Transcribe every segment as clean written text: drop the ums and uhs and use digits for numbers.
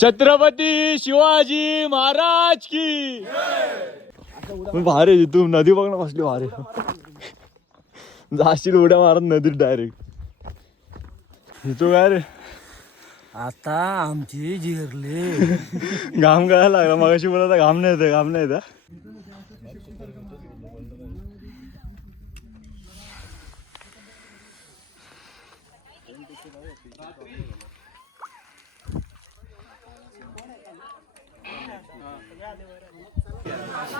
छत्रपती शिवाजी महाराज की भारी तू नदी बघ ना कसली भारी जाशील उड्या मारत नदीत डायरेक्ट तू काय रे आता आमची जिरले घाम गायला लागला मगाशी बोलत घाम नाही येते घाम नाही येत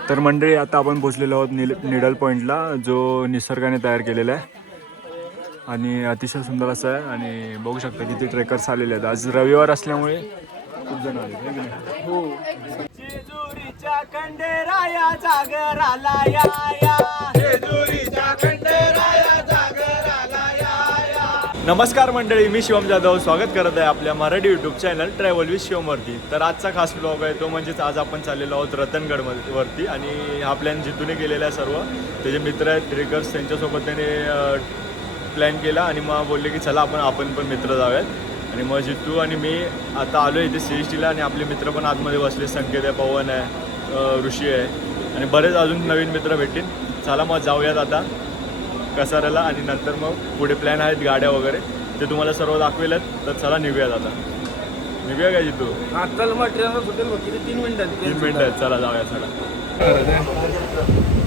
तर मंडळी आता आपण पोचलेलो आहोत निडल पॉईंटला जो निसर्गाने तयार केलेला आहे आणि अतिशय सुंदर असं आहे आणि बघू शकता किती ट्रेकर्स आलेले आहेत आज रविवार असल्यामुळे खूप जण आले हो जेजुरीच्या खंडेराया जागराला या जेजुरीच्या खंडेराया जागराला या नमस्कार मंडळी मी शिवम जाधव स्वागत करत आहे आपल्या Marathi YouTube channel travel with शिवमवरती तर आजचा खास ब्लॉग आहे तो म्हणजेच आज आपण चाललेलो आहोत रतनगडवरती आणि हा प्लॅन जितूने केलेला आहे सर्व त्याचे मित्र आहेत ट्रेकर्स त्यांच्यासोबत त्याने प्लॅन केला आणि मग बोलले की चला आपण पण मित्र जाऊयात आणि मग जितू आणि मी आता आलो इथे CSTला आणि आपले मित्र पण आतमध्ये बसले संकेत आहे पवन आहे ऋषी आहे आणि बरेच अजून नवीन मित्र भेटतील चला मग जाऊयात आता कसाऱ्याला आणि नंतर मग पुढे प्लॅन आहेत गाड्या वगैरे ते तुम्हाला सर्व दाखवेलच तर चला निघूयात आता निघूया काय जितू आजकाल मटेरियल सुटेल बघ किती 3 मिनिटात 3 मिनिटं आहेत चला जाऊया चला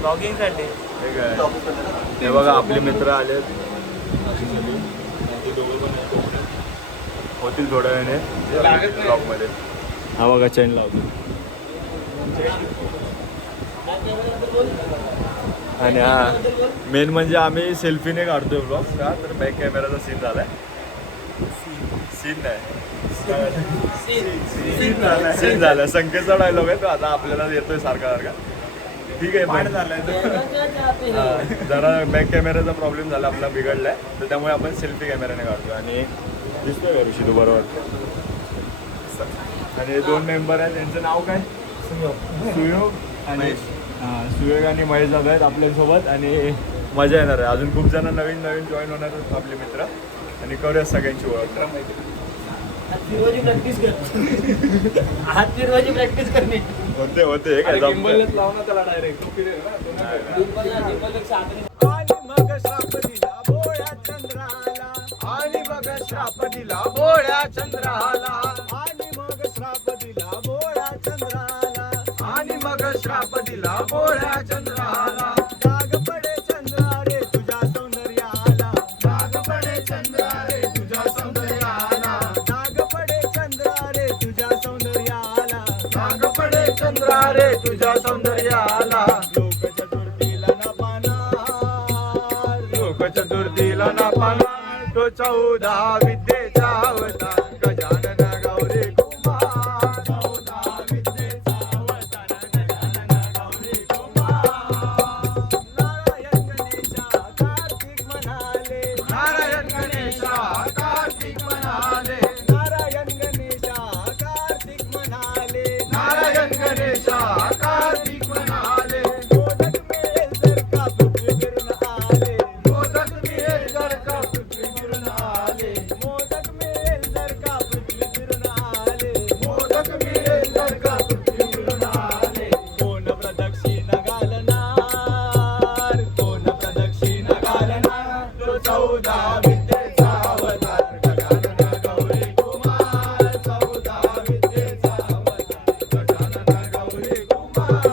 ब्लॉगिंगसाठी हे बघा आपले मित्र आलेत होतील थोड्या वेळाने ब्लॉगमध्ये हा बघा चेन लावतो आणि हा मेन म्हणजे आम्ही सेल्फीने काढतोय ब्लॉग का तर बॅक कॅमेराचा सीन झालाय सीन झालाय संकेतचा डायलॉग आहे तो आता आपल्याला येतोय सारखा ठीक आहे जरा बॅक कॅमेराचा प्रॉब्लेम झाला आपला बिघडलाय तर त्यामुळे आपण सेल्फी कॅमेराने काढतो आणि दिसतोय का ऋषी तू बरोबर आणि 2 मेंबर आहेत त्यांचं नाव काय सुयोग आणि सुयोग आणि महेश दादा आहेत आपल्यासोबत आणि मजा येणार आहे अजून खूप जण नवीन जॉईन होणार आहेत आपले मित्र आणि करूया सगळ्यांची ओळख प्रॅक्टिस करणे होते काय श्राप दिला भोळ्या चंद्राला आणि मग श्राप दिला भोळ्या चंद्राला आणि मग श्राप दिला भोळ्या चंद्राला जाग पडे चंद्रा रे तुझ्या सौंदर्याला जाग पडे चंद्रा रे तुझ्या सौंदर्याला जाग पडे चंद्रा रे तुझ्या सौंदर्याला जाग पडे चंद्रा रे तुझ्या सौंदर्याला लोक चतुर्थीला ना पाहणार लोक चतुर्थीला ना पाहणार तो 14 विद्येचा अवतार गजानन गौरी कुमार 14 विद्येचा अवतार गजानन गौरी कुमार नारायण गणेशा कार्तिक म्हणाले नारायण गणेशा कार्तिक म्हणाले नारायण गणेशा कार्तिक म्हणाले नारायण गणेशा कार्तिक म्हणाले मोदक मिळेल जर का पृथ्वी फिरून आले मोदक मिळेल जर का पृथ्वी फिरून आले मोदक मिळेल जर का पृथ्वी फिरून आले मोदक मिळेल जर का पृथ्वी फिरून आले कोण प्रदक्षिणा घालणार कोण प्रदक्षिणा घालणार तो 14 विद्येचा अवतार गजानन गौरी कुमार 14 विद्येचा अवतार गजानन गौरी कुमार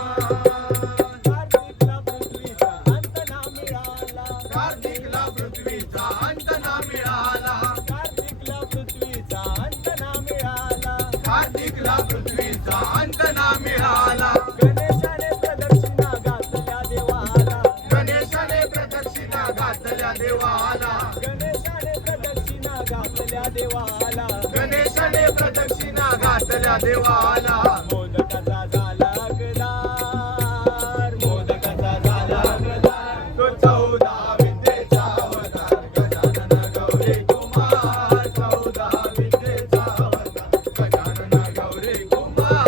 कार्तिकला पृथ्वीचा अंत ना मिळाला कार्तिकला पृथ्वीचा अंत ना मिळाला कार्तिकला पृथ्वीचा अंत ना मिळाला कार्तिकला पृथ्वीचा अंत ना मिळाला गणेशाने प्रदक्षिणा घातल्या देवाला गणेशाने प्रदक्षिणा घातल्या देवाला गणेशाने प्रदक्षिणा घातल्या देवाला गणेशाने प्रदक्षिणा घातल्या देवाला मोदकाचा झाला गदार मोदकाचा झाला गदार तो 14 विद्येचा अवतार गजानन गौरी कुमार 14 विद्येचा अवतार गजानन गौरी कुमार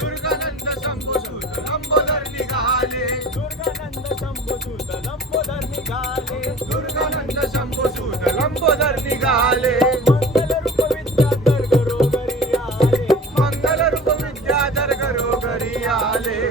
दुर्गानंद शंभूसुत लंबोदर निघाले दुर्गानंद शंभूसुत लंबोदर निघाले दुर्गानंद शंभूसुत लंबोदर निघाले दुर्गानंद शंभूसुत लंबोदर निघाले आले मंगल रूप विद्याधर घरोघरी आले मंगल रूप विद्याधर घरोघरी आले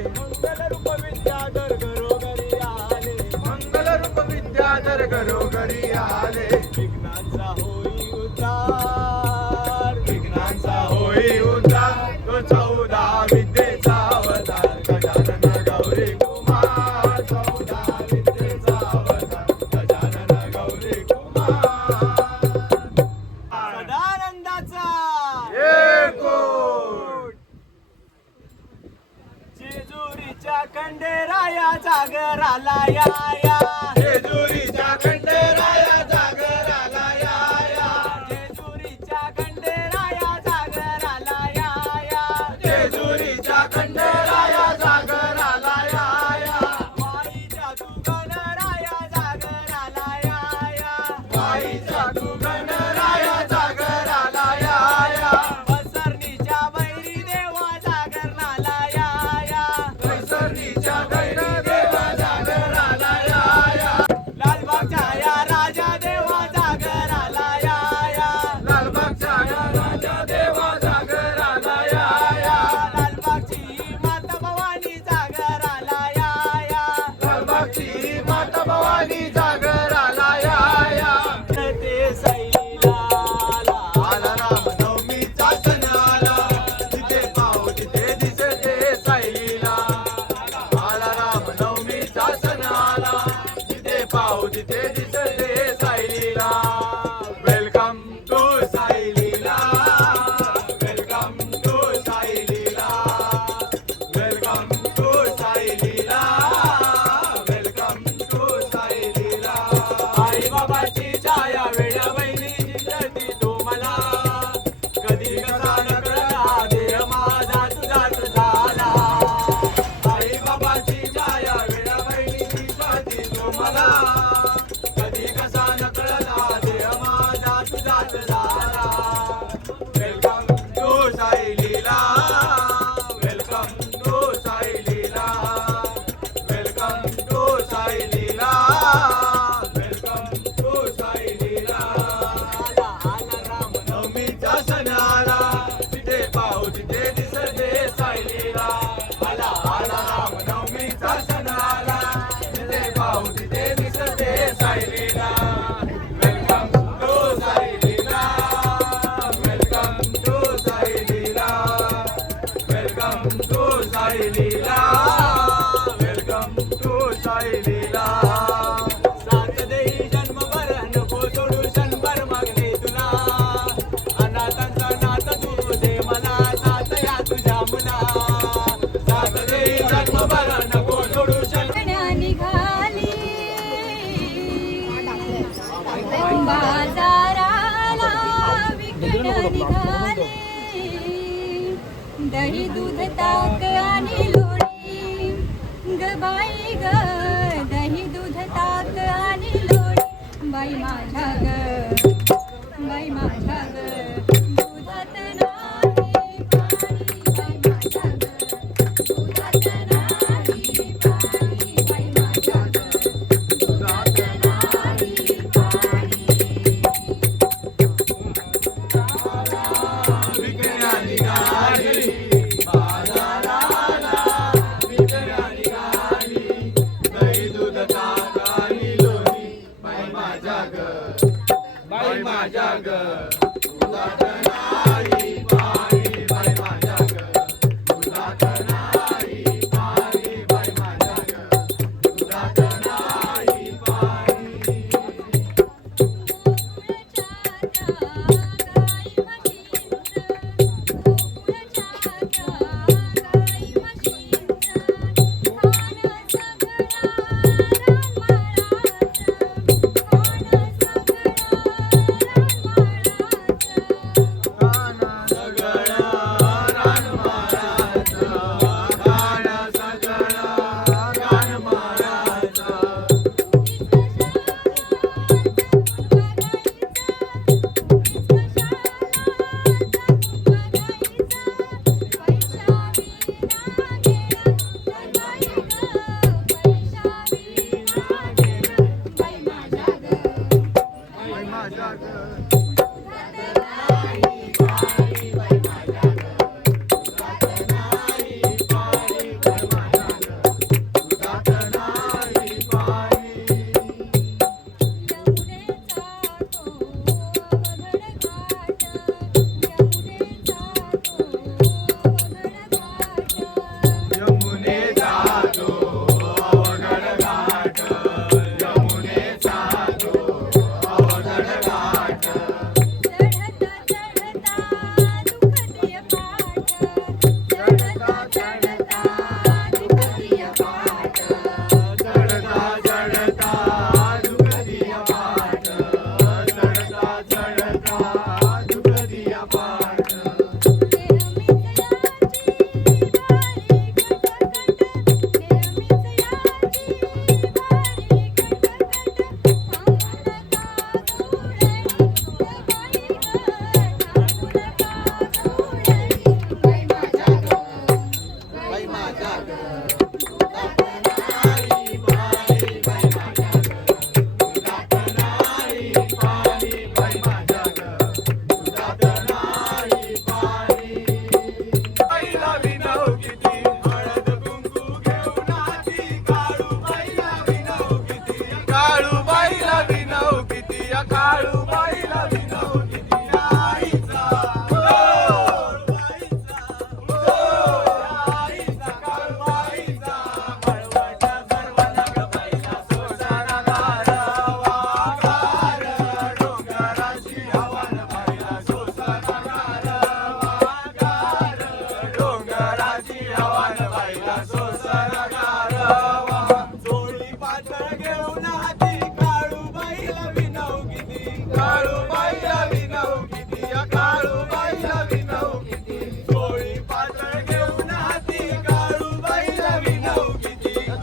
मंगल रूप विद्याधर घरोघरी आले विघ्नांचा होई उद्धार विघ्नांचा होई उद्धार तो 14 विद्येचा अवतार गजानन गौरी कुमार 14 विद्येचा अवतार गजानन गौरी कुमार सदानंदाचा एकूण जेजुरीच्या खंडेराया जागराला या जेजुरीच्या खंडेराया जागराला या जेजुरीच्या खंडेराया जागराला या जेजुरीच्या खंडेराया जागराला या माईच्या तू गणराया जागराला या माईचा तू गणराया जागराला या वसरणीच्या वैरी देवा जागरणाला या कैसरणीच्या गैरी देवा जागराला या लालबागच्या या राजा देवा जागराला या लालबागच्या या राजा देवा जागराला या लालबागची माता भवानी जागराला या लालबागची माता भवानी जागराला या ते सैलीला आला रामनवमीचा सण आला जिथे पाहू तिथे दिसते साईलीला आला रामनवमीचा सण आला जिथे पाहू तिथे दिसते Saileela welcome to Saileela welcome to Saileela welcome to Saileela welcome to Sai Leela आई बाबाची छाया वेळा वैली जिंदती तुम्हाला कधी कसा न कळला देह माझा तुझाच झाला आई बाबाची छाया वेळा वैली जिंदती तुम्हाला कधी कसा न कळला देह माझा तुझाच झाला welcome to Saileela welcome to Saileela welcome to Saileela welcome to Sai Leela आला राम नवमीचा सण आला तिथे पाहू तिथे दिसते साईलीला आला आला राम नवमीचा सण आला तिथे पाहू तिथे दिसते Saileela welcome to Saileela welcome to Saileela welcome to Saileela welcome to Saileela साथ देई जन्मभर नको सोडू क्षणभर मागणे तुला अनाथांचा नाथ तू दे मला साथ या तुझ्या मुला साथ देई जन्मभर नको सोडू क्षण निघाली बाजाराला विकण निघाली दही दूध ताक आणि लोणी ग बाई ग दही दूध ताक आणि लोणी बाई माझ्या ग बाई माझ्या ग दुधात नाही पाणी बाई माझ्या ग दुधात नाही पाणी बाई माझ्या ग दुधात नाही पाणी विकण्या निघाली बाजाराला विकण्या निघाली दही दूध ताक आणि लोणी बाई माझ्या ग बाई माझ्या ग दुधात नाही पाणी बाई माझ्या ग दुधात नाही पाणी बाई माझ्या ग दुधात नाही पाणी सगळा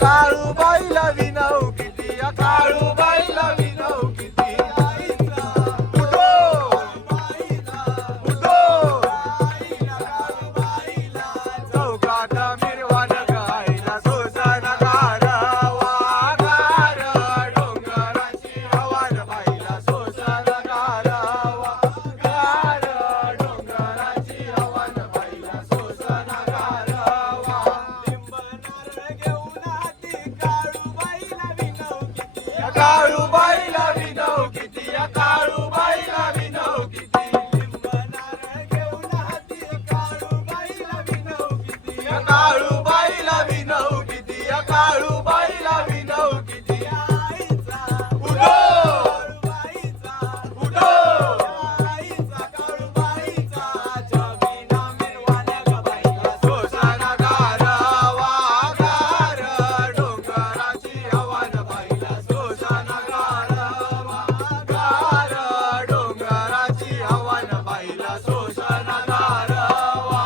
काळूबाईला विनव किती काळूबाईला विनव किती उठो उठो चौकात मिरवान गायला सोसन गारवा गार डोंगराची हवान बाईला सोसन गारवा गार डोंगराची हवान बाईला सोसन गारवा काळूबाईला विनव किती काळूबाईला विनव किती लिंबनार घेऊन हाती काळूबाईला विनव किती काळूबाईला विनव किती काळूबाईला विनव किती आईचा उठो काळूबाईचा उठो आईचा काळूबाईचा जमीना मिरवान गबाईला सोसन गारवा गार डोंगराची हवान बाईला सोसन गारवा गार डोंगराची हवान बाईला सोसन गारवा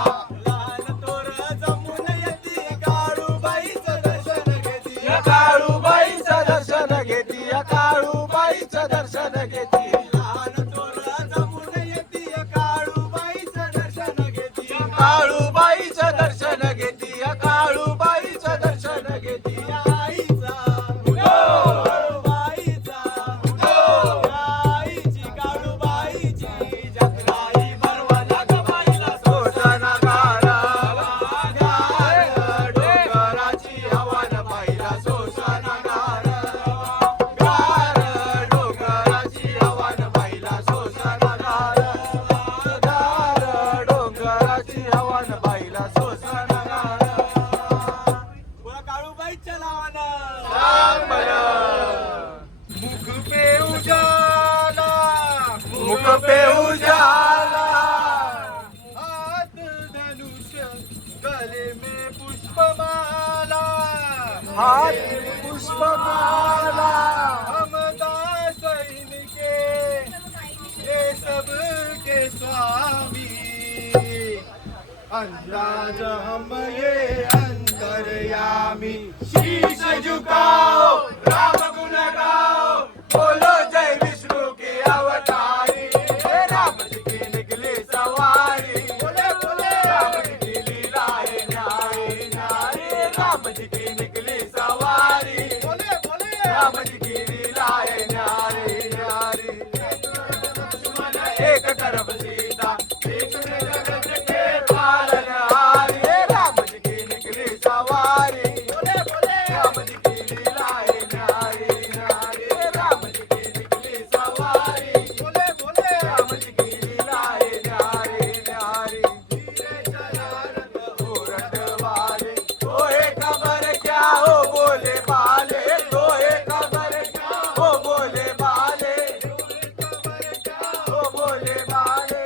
लहान तोर जमून येती काळूबाईचं दर्शन घेती काळूबाईचं दर्शन घेती काळूबाईचं दर्शन घेती लहान तोर जमून येती काळूबाईचं दर्शन घेती काळूबाईचं दर्शन घेती काळूबाईचं दर्शन घेती आईचा उठो काळूबाईचा उठो आईची काळूबाईची जत्राई भरवाना गबाईला सोसन गारवा गार डोंगराची हवान बाईला सोसन गारवा गार डोंगराची हवान बाईला सोसन गारवा गार डोंगराची हवान बाईला सोसन गारवा काळूबाईच्या नावानं मुख पे उजाला मुख पे उजाला हाथ धनुष गले में पुष्पमाला हाथ पुष्पमाला हम दास इनके ये सब के स्वामी अंदाज हम ये अंतर्यामी शीश झुकाओ राम गुण गाओ बोलो जय विष्णु के अवतारी हे राम जी की निकली सवारी बोले बोले राम जी की लीलाएं न्यारी न्यारी राम जी की निकली सवारी बोले बोले राम जी की लीलाएं न्यारी न्यारी एक तरफ सीता दूसरे जगत के पालनहारी हे राम जी की निकली सवारी बोले बोले राम जी की लीलाएं न्यारी न्यारी राम जी की निकली सवारी बोले बोले राम जी की लीलाएं न्यारी न्यारी धीरे चला रथ हो रखवाले तोहे खबर क्या हो बोले बाले तोहे खबर क्या हो बोले बाले हो बोले बाले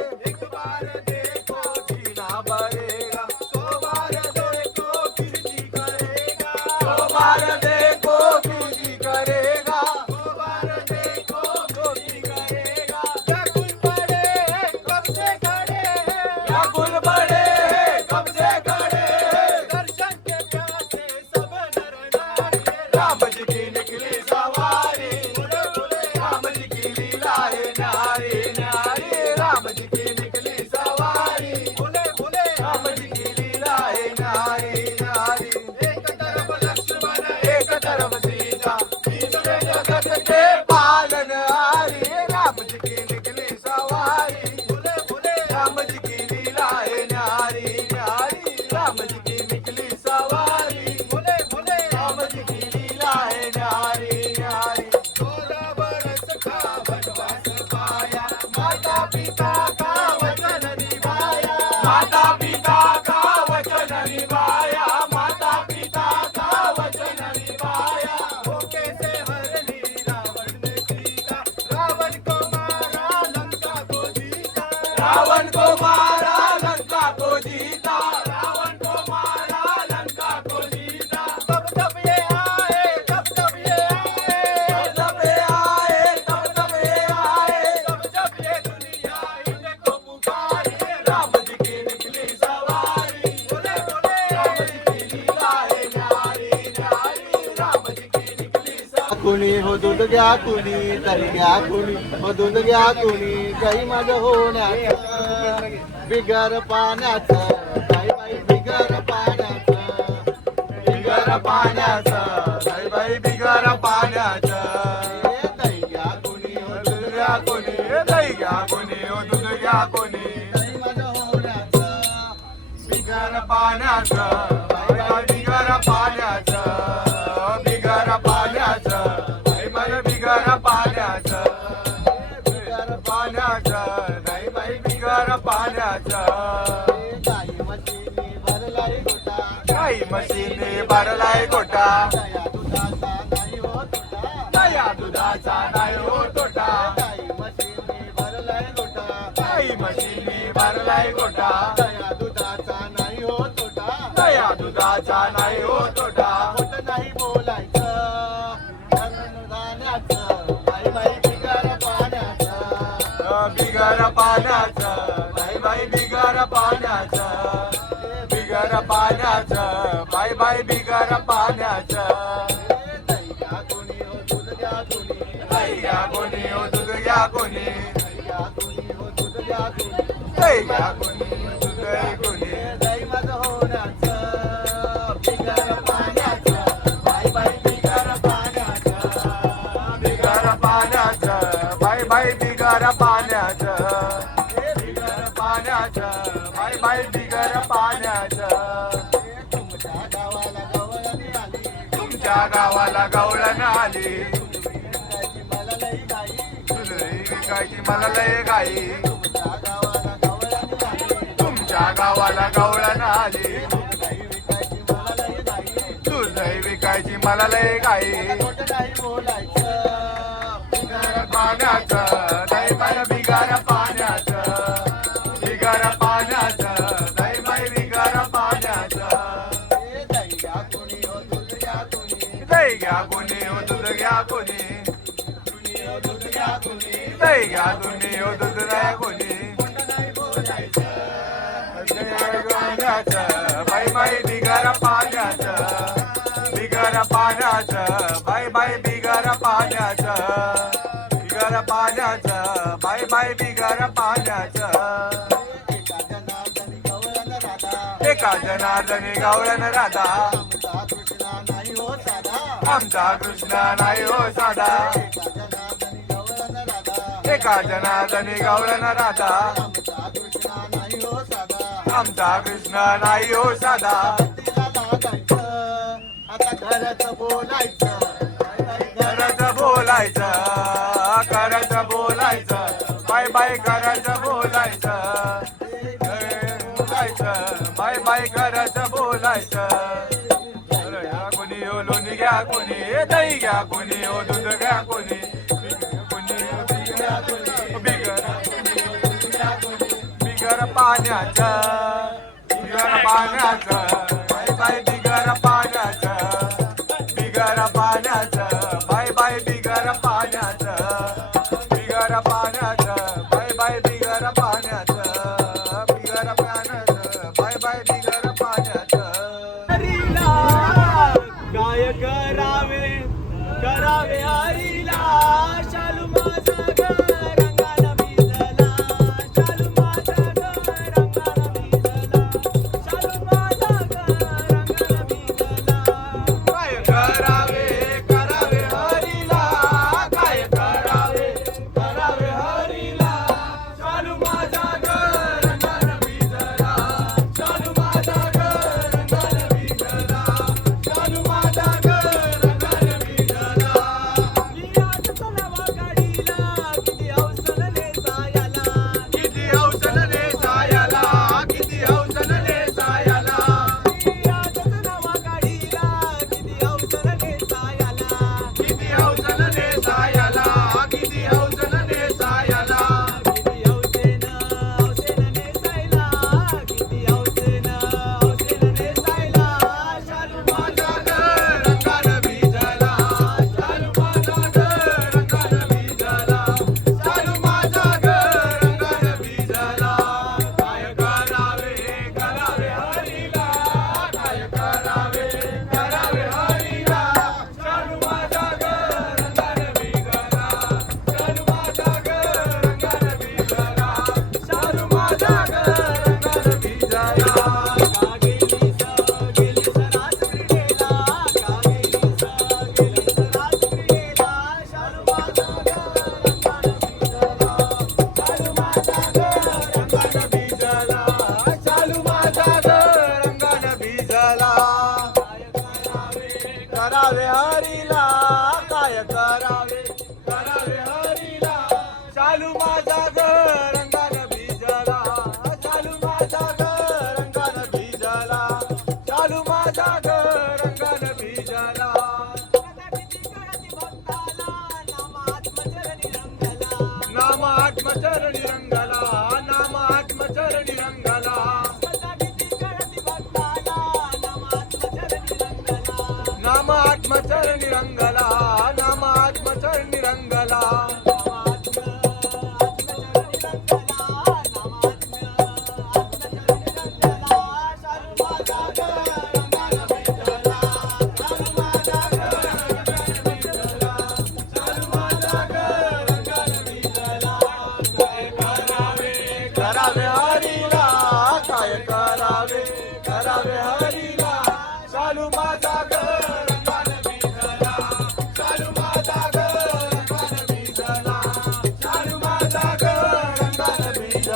माता पिता का वचन निभाया, माता पिता का वचन निभाया, माता पिता का वचन निभाया। वो कैसे हर ली रावण ने सीता, रावण को मारा लंका को जीता, रावण को मारा लंका को जीता, रावण को मारा लंका को जीता। तब ये आए, तब ये आए, तब ये आए, तब ये आए, तब ये दुनिया इनको पुकारे। राम जी की निकली सवारी, बोले बोले राम जी की लीला है न्यारी न्यारी, राम जी की निकली सवारी। कुणी हो दूध घ्या कुणी तरी घ्या कुणी हो दूध घ्या कुणी गाई माझं होण्याचं बिगर पाण्याचं बाई बाई बिगर पाण्याचं बिगर पाण्याचं, बाई बाई बिगर पाण्याचं। ए ताई घ्या कुणी हो दूध घ्या कोणी, दही घ्या कोणी, ओ दूध घ्या कोणी, गाई माझं होण्याचं बिगर पाण्याचं, बाई बाई बिगर पाण्याचं, बिगर पाण्याचं, बाई बाई बिगर पाण्याचं, बिगर पाण्याचं, बाई बाई बिगर पाण्याचं। ए गाई म्हशीनी भरलाय गोटा गाई म्हशीने भरलाय गोटा, दया दुधाचा नाही हो तोटा दया दुधाचा नाही हो तोटा, गाई म्हशीनी भरलाय गोटा गाई म्हशीने भरलाय गोटा, दया दुधाचा नाही हो तोटा दया दुधाचा नाही हो तोटा। खोट नाही बोलायचं धान्याचं बाई बाई बिगर पाण्याचं बिगर पाण्याचं, बाई बाई बिगर पाण्याचं, बिगर पाण्याचं, बाई बाई बिगर पाण्याचं। दही घ्या कोणी हो दूध घ्या कोणी दही घ्या कोणी, ओ दूध घ्या कोणी, दही घ्या कोणी हो दूध घ्या कोणी दही घ्या कोणी, दूध घ्या कोणी, दही माझं होण्याचं बिगर पाण्याचं बाई बाई बिगर पाण्याचं बिगर पाण्याचं, बाई बाई बिगर पाण्याचं, बिगर पाण्याचं, बाई बाई बिगर पाण्याचं। तुमच्या गावाला गवळणी आली तुमच्या गावाला गवळण आली, विकायची मला लई गाई तुझी विकायची मला लय गाई, तुमच्या गावाला गवळणी आली तुमच्या गावाला गवळण आली, गाई विकायची मला लई गाई तुझी विकायची मला लय गाई। खोट नाही बोलायचं बिगर पाण्याचं, नाही बाई बिगर पाण्याचं, बिगर पाण्याचं, नाही बाई बिगर पाण्याचं। ए दही घ्या कोणी हो दूध घ्या कोणी दही घ्या कोणी, ओ दूध घ्या कोणी, कोणी हो दूध घ्या कोणी दही घ्या कोणी, ओ दूध घ्या कोणी, खोट नाही बोलायचं बिगर पाण्याचं, बाई बाई बिगर पाण्याचं, बिगर पाण्याचं, बाई बाई बिगर पाण्याचं, बिगर पाण्याचं, बाई बाई बिगर पाण्याचं। एका जनार्दनी गवळण राधा एका जनार्दनी गवळण राधा, आमचा कृष्णा नाही हो साधा आमचा कृष्ण नाही हो साधा, एका जनार्दनी गवळण राधा एका जनार्दनी गवळण राधा, आमचा कृष्णा नाही हो साधा आमचा कृष्ण नाही हो साधा। तिला लागायचं आता घरच बोलायचं खरंच बोलायचं, खरंच बोलायचं, बाय बाय खरंच बोलायचं, बोलायचं, बाय बाय खरंच बोलायचं। अरे घ्या कोणी, ओ लोणी घ्या कोणी, दही घ्या कोणी, ओ दूध घ्या कोणी, बिगर पाण्याचं, बिगर पाण्याचं, बाय बाय बिगर पाण्याचं, बिगर पाण्याचं, बाय बाय बिगर पाण्याचं, बिगर पाण्याचं, बाय बाय बिगर पाण्याचं, बिगर पाण्याचं, बाय बाय बिगर पाण्याचं। काय करावे, करावे हरीला, शालू माझा रंगाला भिजला, शालू माझा रंगाला भिजला, शालू माझा रंगाला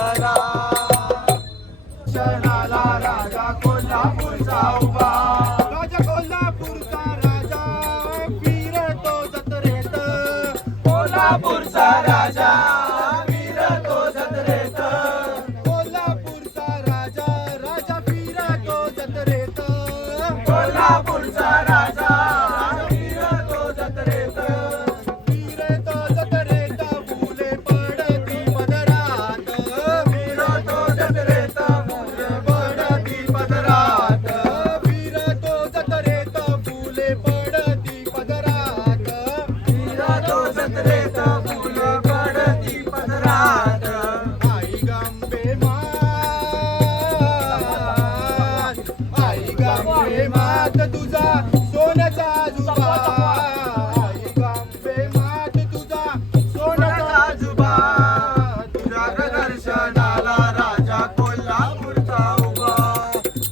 शंकरा शनाला राजा कोल्हापूरचा उभा राजा कोल्हापूरचा राजा फिरतो जत्रेत कोल्हापूरचा राजा फिरतो जत्रेत कोल्हापूरचा राजा राजा फिरतो जत्रेत कोल्हापूरचा राजा फिरतो जत्रेत फिरतो जत्रेत फुले पडती पदरात फिरतो जत्रेत फुले पडती पदरात फिरतो जत्रेत फुले पडती पदरात फिरतो जत्रेत फुले पडती पदरात आई गांबे मात तुझा सोन्याचा जुबा आई गांबे मात तुझा सोन्याचा जुबा तुझ्या दर्शनाला राजा कोल्हापूरचा उभा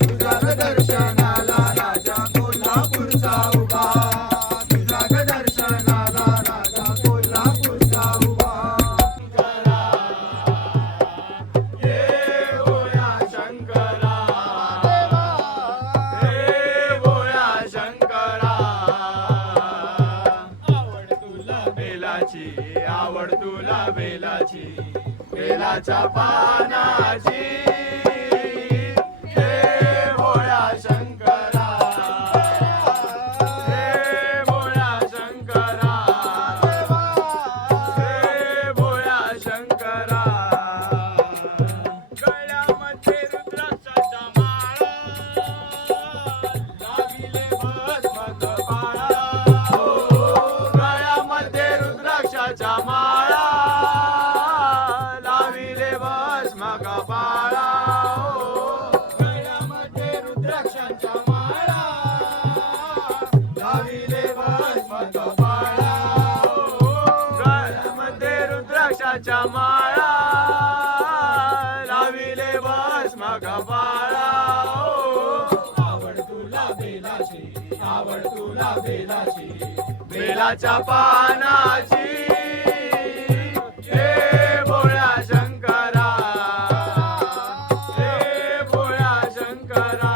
तुझ्या दर्शनाला राजा कोल्हापूरचा उभा तुझ्या दर्शनाला राजा कोल्हापूरचा उभा ये भोळा शंकरा हे भोळा शंकरा आवड तुला बेलाची बेलाच्या पानाची हे भोळा शंकरा हे भोळा शंकरा हे भोळा शंकरा गळ्यामध्ये रुद्राक्षाच्या माळा लाविले भस्म कपाळा गळ्यामध्ये रुद्राक्षाच्या माळा लाविले भस्म कपाळा गळ्यामध्ये रुद्राक्षाच्या माळा लाविले भस्म कपाळा गळ्यामध्ये रुद्राक्षाच्या माळा लाविले भस्म कपाळा आवड तुला बेलाची आवड तुला बेलाची बेलाच्या पानाची हे भोळा शंकरा हे भोळा शंकरा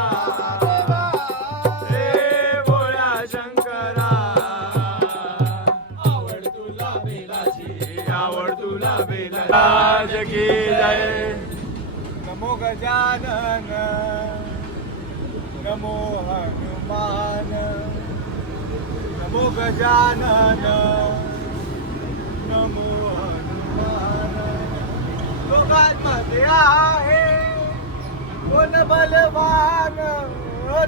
हे भोळा शंकरा आवड तुला बेलाची आवड तुला बेलाची राज की जय नमो गजानन नमो हनुमान नमो गजानन नमो हनुमान दोघांमध्ये आहे कोण बलवान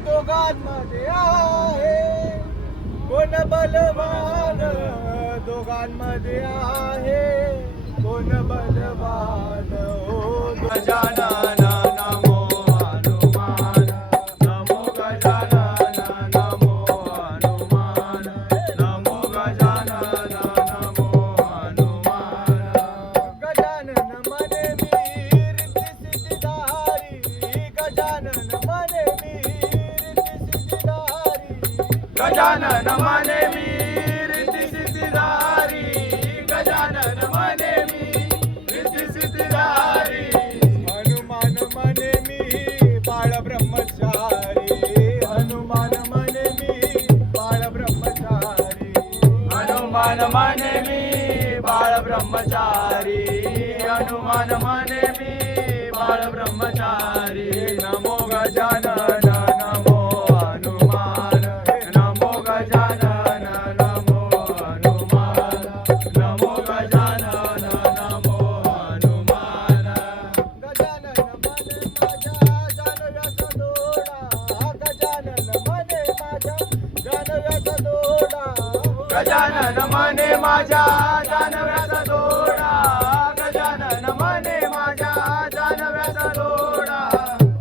दोघांमध्ये आहे कोण बलवान दोघांमध्ये आहे कोण बलवान ओ गजानन नमो हनुमान नमो गजानन नमो हनुमान नमो गजानन नमो हनुमान गजानन मने मी रिद्धी सिद्धिधारी गजानन मने मी रिद्धी सिद्धिधारी गजानन मने मी रिद्धी सिद्धिधारी गजानन मने मी रिद्धी सिद्धिधारी हनुमान मने मी बाळ ब्रह्मचारी हनुमान मने मी बाळ ब्रह्मचारी हनुमान मने मी बाळ ब्रह्मचारी हनुमान मने मी बाळ ब्रह्मचारी नमो गजानन नमो हनुमान नमो गजानन नमो हनुमान नमो गजानन नमो हनुमान गजानन मने माझ्या जानव्याचा दोडा गजानन मने माझ्या जानव्याचा दोडा गजानन मने माझ्या जानव्याचा दोडा गजानन मने माझ्या जानव्याचा दोडा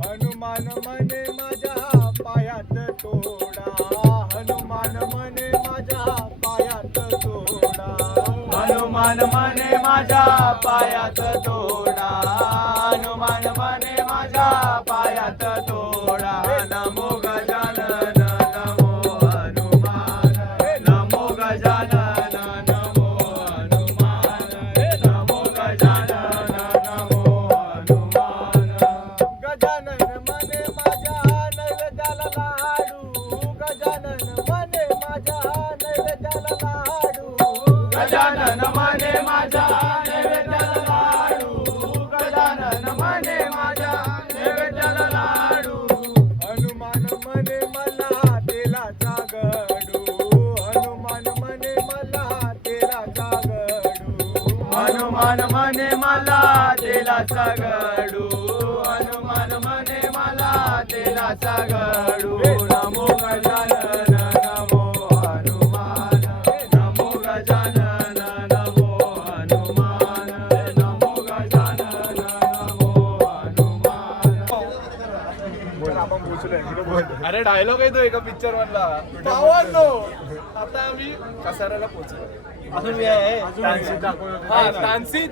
हनुमान मने माझ्या पायात तोडा हनुमान मने माझ्या पायात तोडा हनुमान मने माझ्या पायात तोडा हनुमान मने माझ्या पायात तोडा नमो गजानन नमो हनुमान नमो गजानन नमो हनुमान नमो गजानन नमो तेलाचा गडू हनुमान म्हणे मला तेलाचा गडू नमो गजानन नमो हनुमान नमो गजानन नमो हनुमान नमो गजानन नमो हनुमान. अरे डायलॉग आहे तो एका पिक्चर मधला. आता आम्ही कसाऱ्याला पोहोचलो. तानसीत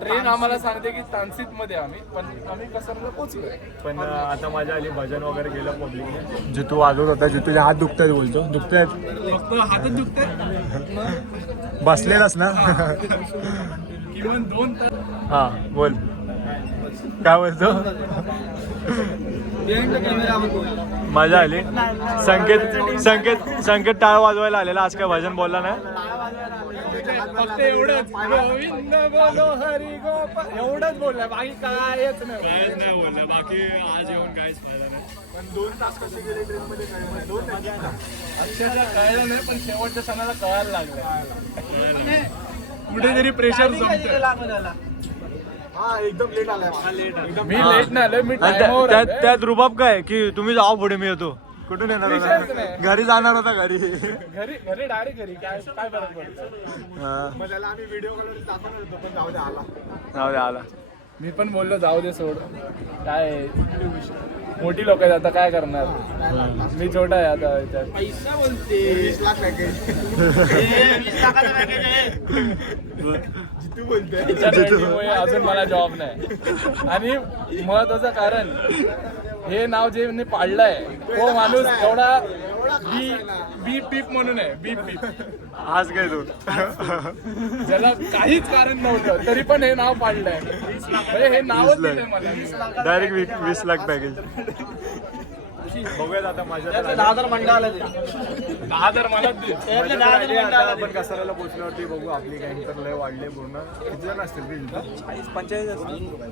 ट्रेन आम्हाला सांगते की तानसीत मध्ये पण आम्ही कसाऱ्याला पोहोचलोय. पण आता मजा आली, भजन वगैरे केलं पब्लिकने. जितू वाजवत होता, जितूचे हात दुखतायत बोलतो. दुखतायत फक्त हातच दुखते. बसलेलास ना. किमान 2 तास. हा बोल, काय बोलतो. मजा आली. संकेत टाळ वाजवायला आलेला. आज काय भजन बोलला नाही. फक्त एवढंच गोविंद बोलो हरी गोपाल एवढंच बोलला, बाकी कायच नाही बोलला. बाकी आज येऊन काहीच फायदा नाही. पण 2 तास कसे गेले ट्रेन मध्ये अक्षरशः कळलं नाही, पण शेवटच्या सणाला कळायला लागलं. कुठेतरी प्रेशर एकदम लेट आलाय. मी लेट नाही आलोय, मी आणि टाइमवर आलोय. त्यात रुबाब काय की तुम्ही जाओ पुढे, मी येतो. कुठून येणार विषयच होता? नाही. घरी जाणार होता. घरी घरी डायरेक्ट घरी काय काय फरक पडतो. मग त्याला आम्ही व्हिडिओ कॉल दाखवणार होतो, पण जाऊ दे आला. जाऊ दे, आला. मी पण बोललो जाऊ दे सोड, काय मोठी लोक आहेत, आता काय करणार. मी छोटा आहे आता याच्यात. 20 लाख पॅकेज. जितू बोलतोय. तिच्या ट्रेंडिंगमुळे अजून मला जॉब नाही. आणि महत्वाचं कारण, हे नाव जे मी पाडलंय तो माणूस एवढा बी पीप म्हणून आहे. बी पीप आज काय तू ज्याला काहीच कारण नव्हतं तरी पण हे नाव पाडलंय. म्हणजे हे नावच दिलंय मला. Direct 20 lakh package. बघूयात आता. माझ्या 10,000 मंडळाला दे. 10,000 मलाच दे. आपण कसाऱ्याला पोहोचल्यावरती बघू. आपली गँग तर लय वाढले पूर्ण. किती जण असतील ते?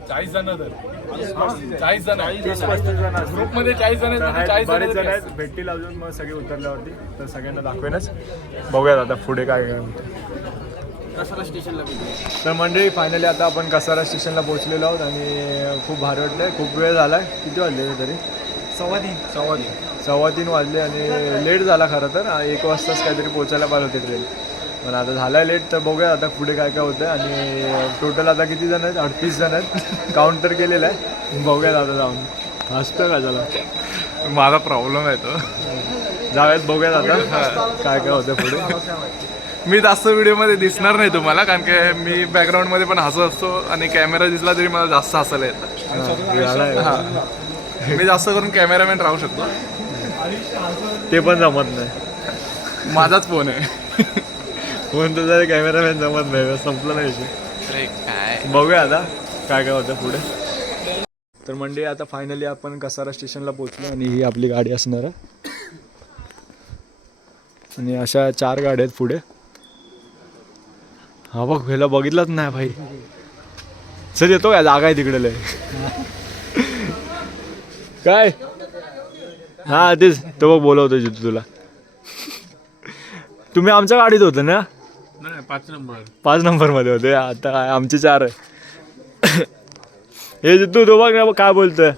40 जण तर 40 जण 30-35 जण असतील. ग्रुप मध्ये 40 जण आहेत. 40 बरेच जण जण आहेत. भेटतील अजून मग सगळे उतरल्यावरती. तर सगळ्यांना दाखवेनच. बघूयात आता पुढे काय काय होतं. तर मंडळी, फायनली आता आपण कसारा स्टेशनला पोहोचलेलो आहोत आणि खूप भारी वाटलं. खूप वेळ झाला. किती वाजले तरी? 3:15 वाजले आणि लेट झाला खरं तर. 1 वाजताच काहीतरी पोचायला पाहिजे होते ट्रेन, पण आता झाला लेट. तर बघूया आता पुढे काय काय होतं. आणि टोटल आता किती जण आहेत? 38 जण आहेत. काउंट तर केलेलं आहे. बघूयात आता जाऊन. हसतं का झाला? माझा प्रॉब्लेम आहे तो. जाऊयात, बघूयात आता काय काय होतं पुढे. मी जास्त व्हिडिओमध्ये दिसणार नाही तुम्हाला, कारण की मी बॅकग्राऊंडमध्ये पण हसत असतो आणि कॅमेरा दिसला तरी मला जास्त हसायला येतं. मी जास्त करून कॅमेरामॅन राहू शकतो. ते पण जमत नाही. माझाच फोन आहे. फोन तुझा कॅमेरामॅन जमत नाही. संपलं नाही विषय. काय बघूया आता काय काय होतं पुढे. तर मंडळी, आता फायनली आपण कसारा स्टेशनला पोहोचलो आणि ही आपली गाडी असणार आहे. आणि अशा 4 गाड्या आहेत पुढे. हा बघ, ह्याला बघितलंच नाही भाई. सर येतो काय? जागा आहे तिकडे लय. काय? हा तेच तो बघ बोलवतो जितू तुला. तुम्ही आमच्या गाडीत होते ना? 5 नंबरमध्ये होते. आता काय आमचे 4 आहे. हे जितू तो बघ ना काय बोलतोय.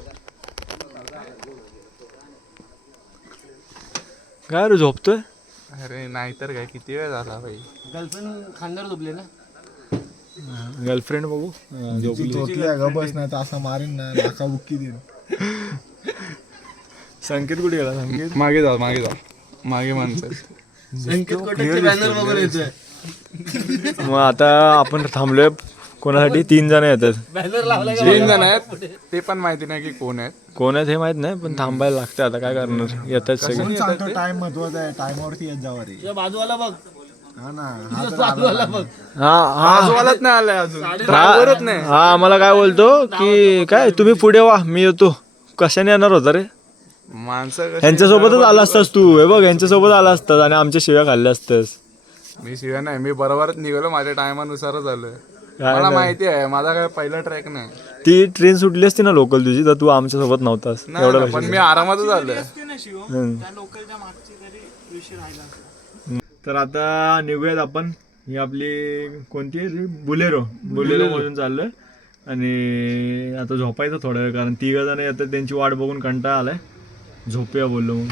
काय रे, झोपतोय? अरे नाही तर काय, किती वेळ झाला भाई. गर्लफ्रेंड खांद्यावर झोपले ना. गर्लफ्रेंड बघू. झोपली बस नाही तर असा मारीन ना, नाका बुक्की देईन. संकेत कुठे गेला? संकेत मागे जा मागे माणसं. मग आता आपण थांबलोय कोणासाठी? 3 जण येतात. 3 जण आहेत, ते पण माहिती नाही की कोण आहेत. कोण आहेत हे माहित नाही, पण थांबायला लागतं. आता काय करणार, येतात सगळे. सांगतो टाइम महत्वाचा आहे. टाइमवरती येत जावा रे. बाजूला बघ. हा ना, बघ. आजूबालाच नाही आलाय अजून. ड्रायव्हरच नाही. हा आम्हाला काय बोलतो की काय तुम्ही पुढे वा, मी येतो. कशाने येणार होता रे? माणसं यांच्यासोबतच आला असतास तू. हे बघ, यांच्यासोबत आला असतास आणि आमच्या शिव्या खाल्ल्या असतास. मी शिवाय नाही, मी बरोबरच निघालो. माझ्या टायमानुसारच आलोय. काय मला नाही. माहिती आहे माझा काय पहिला ट्रॅक नाही. ती ट्रेन सुटली असती ना लोकल तुझी, तर तू आमच्या सोबत नव्हतास. एवढं नाही, पण मी आरामातच आलोय. तर आता निघूयात आपण. ही आपली कोणती आहे? बुलेरो मधून चाललोय. आणि आता झोपायचं थोडा वेळ, कारण 3 जण येतात, त्यांची वाट बघून कंटाळा आलाय. झोपूया बोललो मग.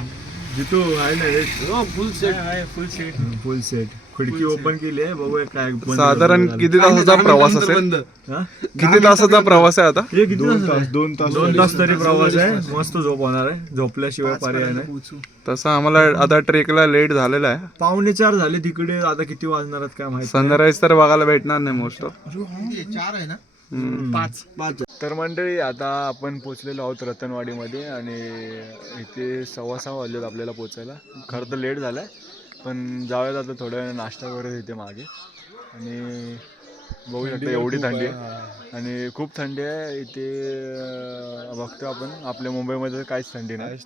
जितू आहे ना फुल सेट फुल सेट. खिडकी ओपन केली आहे, बघूया काय बंद साधारण झालं. किती तासाचा प्रवास असेल? हा? किती तासाचा प्रवास आहे आता? हे किती तास? 2 तास तरी प्रवास आहे. मस्त झोप होणार आहे, झोपल्याशिवाय पर्याय नाही. तसं आम्हाला आता ट्रेकला लेट झालेला आहे. 3:45 झाले तिकडे, आता किती वाजणार आहेत काय माहिती. सनराईज तर बघायला भेटणार नाही मोस्ट ऑफ. 4 आहे ना? 5. तर मंडळी आता आपण पोचलेलो आहोत रतनवाडीमध्ये आणि इथे 6:15 वाजलेत आपल्याला पोचायला. खरं तर लेट झालं आहे, पण जाऊयात आता थोड्या वेळ नाश्ता वगैरे इथे मागे. आणि बघू शकता एवढी थंडी आहे आणि खूप थंडी आहे इथे. बघतो आपण आपल्या मुंबईमध्ये काहीच थंडी नाही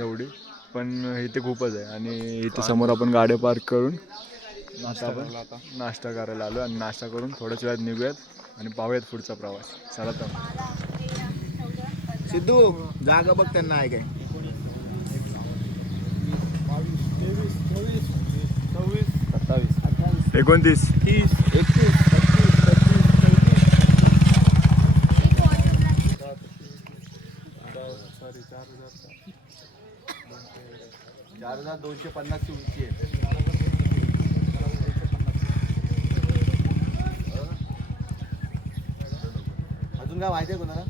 एवढी, पण इथे खूपच आहे. आणि इथे समोर आपण गाड्या पार्क करून आता आपण नाश्ता करायला आलो आणि नाश्ता करून थोड्याच वेळात निघूयात आणि पाहूयात पुढचा प्रवास. चला तर. सिद्धू जागा बघ त्यांना आहे काय. 29 4,250 ची उंची आहे. अजून काय माहिती आहे कोणाला?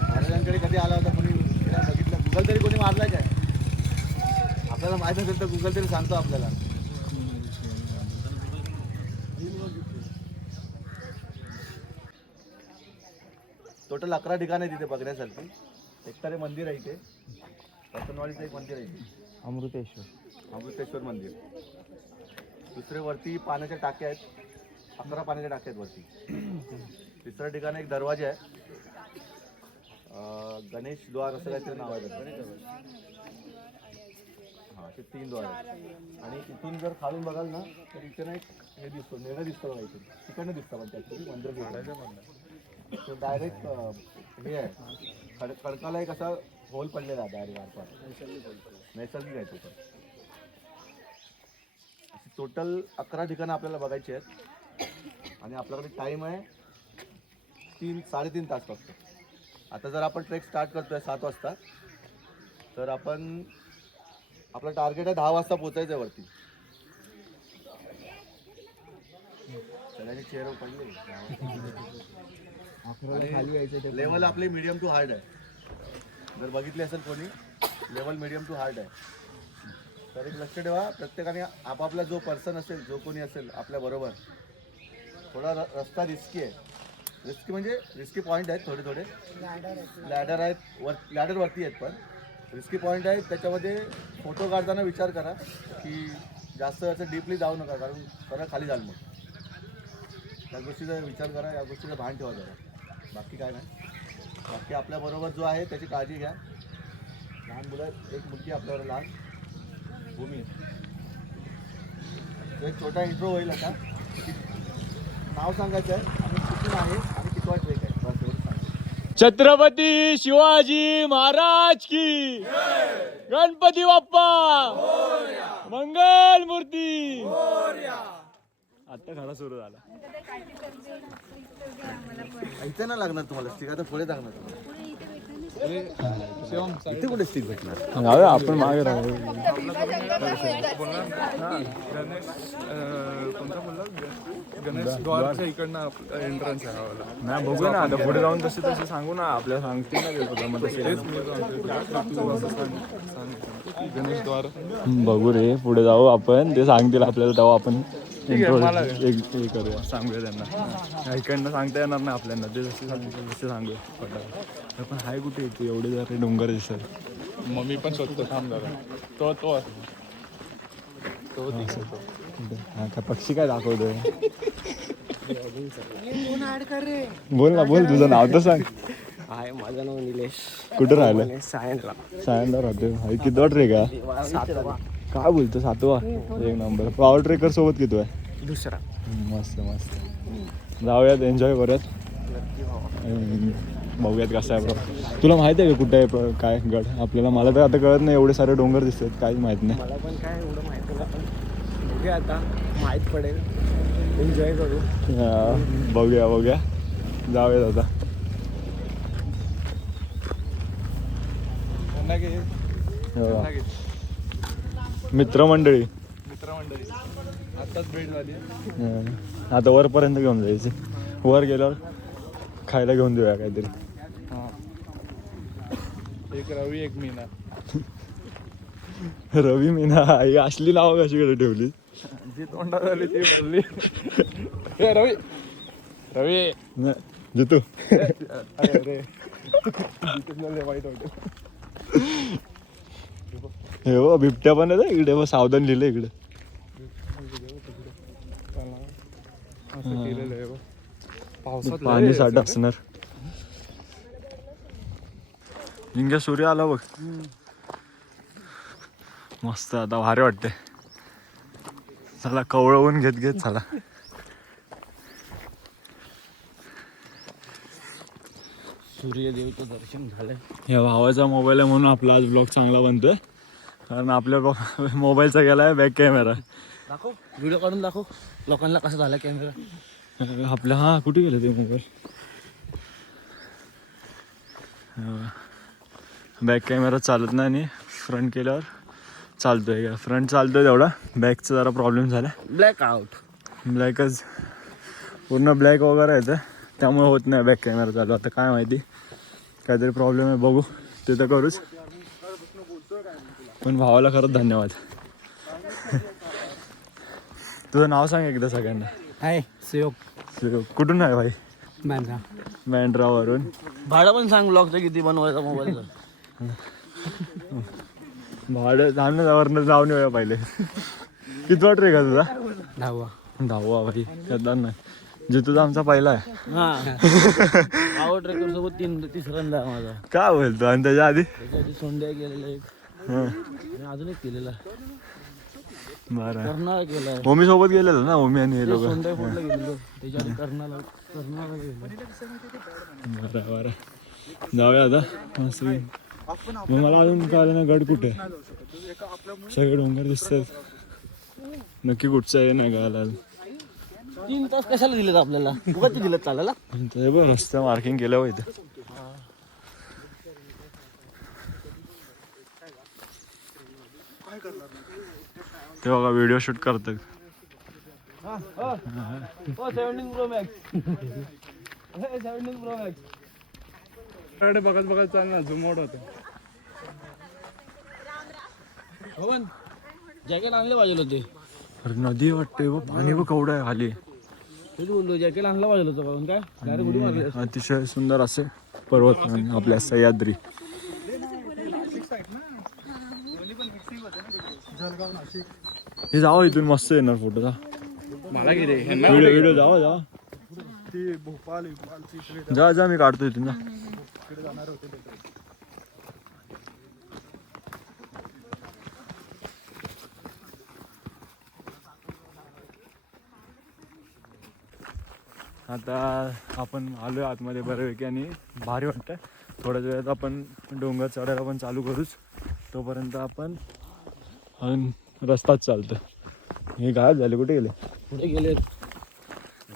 महाराजांकडे कधी आला होता कोणी बघितलं? गुगल तरी कोणी मारलाय काय? आपल्याला माहित असेल तर गुगल तरी सांगतो आपल्याला. टोटल 11 ठिकाण आहे तिथे बघण्यासारखी. एक तर मंदिर आहे इथे, रतनवाडीचं एक मंदिर आहे इथे, अमृतेश्वर मंदिर. दुसरे वरती पाण्याच्या टाक्या आहेत, 11 पाण्याच्या टाक्या आहेत वरती. तिसऱ्या ठिकाणी एक दरवाजा आहे, गणेश द्वार असं काहीतरी नाव आहे. हां, असे 3 द्वार आहेत. आणि इथून जर खालून बघाल ना तर इथे ना एक हे दिसतो, नेणं दिसतं बघा इथून. तिकडनं दिसतं पण त्याच्यातून मंदिर तो डायरेक्ट हे आहे, खडकाला एक असा होल पडलेला आहे डायरेक्ट आरपार. नैसर्गिक आहे तो. अशी टोटल 11 ठिकाणं आपल्याला बघायची आहेत आणि आपल्याकडे टाईम आहे 3-3.5 तास फक्त. आता जर आपण ट्रेक स्टार्ट करतोय 7 वाजता, तर आपण आपलं टार्गेट आहे 10 वाजता पोचायचं आहे वरती. सगळ्यांचे चेहरे पडले. लेवल आपले मीडियम टू हार्ड आहे. जर बघितले असेल कोणी, लेवल मीडियम टू हार्ड आहे. तर एक लक्ष ठेवा, प्रत्येकाने आपापला जो पर्सन असेल, जो कोणी असेल आपल्या बरोबर, थोडा रस्ता रिस्की आहे. रिस्की म्हणजे रिस्की पॉईंट आहेत थोडे थोडे. लॅडर आहेत, लॅडर वरती आहेत, पण रिस्की पॉईंट आहेत. त्याच्यामध्ये फोटो काढताना विचार करा की जास्त असं डीपली जाऊ नका, कारण सरळ खाली जाल. मग त्या गोष्टीचा विचार करा, या गोष्टीचं भान ठेवा जरा. बाकी काय नाही. बाकी आपल्याबरोबर जो आहे त्याची काळजी घ्या. लहान मुलं, एक मुलगी आपल्यावर लहान, भूमी. एक छोटा इंट्रो होईल आता. नाव सांगायचं आहे आणि कुठून आहे आणि कितवा ट्रेक आहे, बस एवढं सांगायचं. छत्रपती शिवाजी महाराज की गणपती बाप्पा मंगल मूर्ती. आता खरा सुरू झाला. इथे ना लागणार तुम्हाला स्टिक, आता पुढे लागणार तुम्हाला. इथे कुठे स्टिक भेटणार? आपण मागे राहू. गणेश द्वारच्या इकडनं एंट्रन्स आहे. नाही बघू ना आता पुढे जाऊन तसे तसे सांगू ना, आपल्याला सांगते ना गणेश द्वार बघू रे. पुढे जाऊ आपण, ते सांगतील आपल्याला, तेव्हा आपण हे करूया, सांगूया त्यांना. इकडनं सांगता येणार नाही आपल्याला, ते जसे सांगतील तसे सांगूया पटापट. पण हाय कुठे येते एवढे जरा डोंगर दिसत. मग मी पण शोधतो, थांब जरा. तो हा का पक्षी काय दाखवतोय? बोल ना, बोल तुझं नाव तर सांग. माझं नाव निलेश. कुठं राहिलं? सायनला राहतो. कितवा ट्रेक आहे? काय बोलतो? 7वा. एक नंबर. पॉवर ट्रेकर सोबत किती आहे? दुसरा. मस्त मस्त. जाऊयात, एन्जॉय करूयात. बघूयात कसं आहे बरं. तुला माहित आहे का कुठे आहे काय गड आपल्याला? मला तर आता कळत नाही, एवढे सारे डोंगर दिसतात, काहीच माहित नाही. मला पण काय एवढं माहिती नाही, पण बघूया आता, माहीत पडेल. एन्जॉय करू. बघूया जाऊयात आता. त्यांना घे, हो. त्यांना घे. मित्रमंडळी मित्रमंडळी आताच भेट झाली. आता वरपर्यंत घेऊन जायचे. वर गेल्यावर खायला घेऊन देऊया काहीतरी. हा. एक रवी एक मीना. रवी मीना ही असली नावं कशीकडे ठेवली. जी तोंडात आली ती बोलली. ए रवी रवी जितू अरे अरे जितेंद्रला वाईट वाटत. हे हो बिबट्या पण आहे इकडे. मग सावधान लिहिलं इकडे. असं केलेलं आहे बघ. पावसात लय पाणी आहे साठा असं. असणार. जिंक्या सूर्य आला बघ. मस्त आता भारी वाटते. चला कवळवून घेत चला. सूर्यदेवचं दर्शन झालंय. या भावाचा मोबाईल आहे म्हणून आपला आज ब्लॉग चांगला बनतोय. कारण आपल्या मोबाईलचा गेलाय बॅक कॅमेरा. दाखव, व्हिडिओ काढून दाखव लोकांना कसा झाला कॅमेरा. आपला हा कुठे गेलं ते मोबाईल. बॅक कॅमेरा चालत नाही आणि फ्रंट केल्यावर चालतोय. फ्रंट चालतोय तेवढा. बॅकचा जरा प्रॉब्लेम झाला. Black out. ब्लॅकच पूर्ण ब्लॅक वगैरे येतं त्यामुळे होत नाही बॅक कॅमेरा चालू. आता काय माहिती काहीतरी प्रॉब्लेम आहे. बघू ते तर करूच. पण भावाला खरंच धन्यवाद. तुझं नाव सांग एकदा सगळ्यांना. हाय सहयोग. कुठून आहे भाई. मॅनरा. बँड्रावरून. भाडं पण सांग ब्लॉगचं किती बनवायचा मोबाईलचं. भाडं जामण्यावरनं जाऊन येऊया पहिले. किती वाट रे का तुझा. 10वा भाई करणार नाही. जितूचा आमचा पहिला आहे. हा आवड रेकॉर्ड सोबत तिसऱ्यांदा आहे माझा. काय बोलतो. आणि त्याच्या आधी सोंड्या केलेला एक आणि अजून एक केलेला. बरं कर्नाळा केलाय. ओमी सोबत गेलेलो ना. ओमी आणि हे लोक. सोंड्या फोडला गेलेलो त्याच्या आधी कर्नाळा गेलो. बरं जाऊया आता मस्त. मग मला अजून कळलं ना गड कुठे. सगळे डोंगर दिसतात. नक्की कुठचं आहे नाही कळायला. 3 तास कशाला दिलेत आपल्याला. उगाच दिलेत चालायला. ते बघ रस्ता मार्किंग केलं हो इथं. ते बघा व्हिडिओ शूट करतात. 17 Pro Max. 17 Pro Max. बघत चाल ना. झूम आउट होतं. जॅकेट आणलं पाहिजे होते. अरे नदी वाटते व पाणी व केवढं आहे खाली. तेच बोललो जॅकेट आणलं पाहिजे होतं बघून काय डायरेक्ट उडी मारली. अतिशय सुंदर असे पर्वत आपल्या सह्याद्री. हे जावं इथून मस्त येणार फोटो. मला घे रे. व्हिडिओ जावा जा मी काढतो इथून जा. आता आपण आलोय आतमध्ये बऱ्यापैकी आणि भारी वाटतं. थोड्याच वेळात आपण डोंगर चढायला पण चालू करूच. तोपर्यंत आपण अजून रस्ताच चालतं. हे गायब झाले. कुठे गेले. पुढे गेले.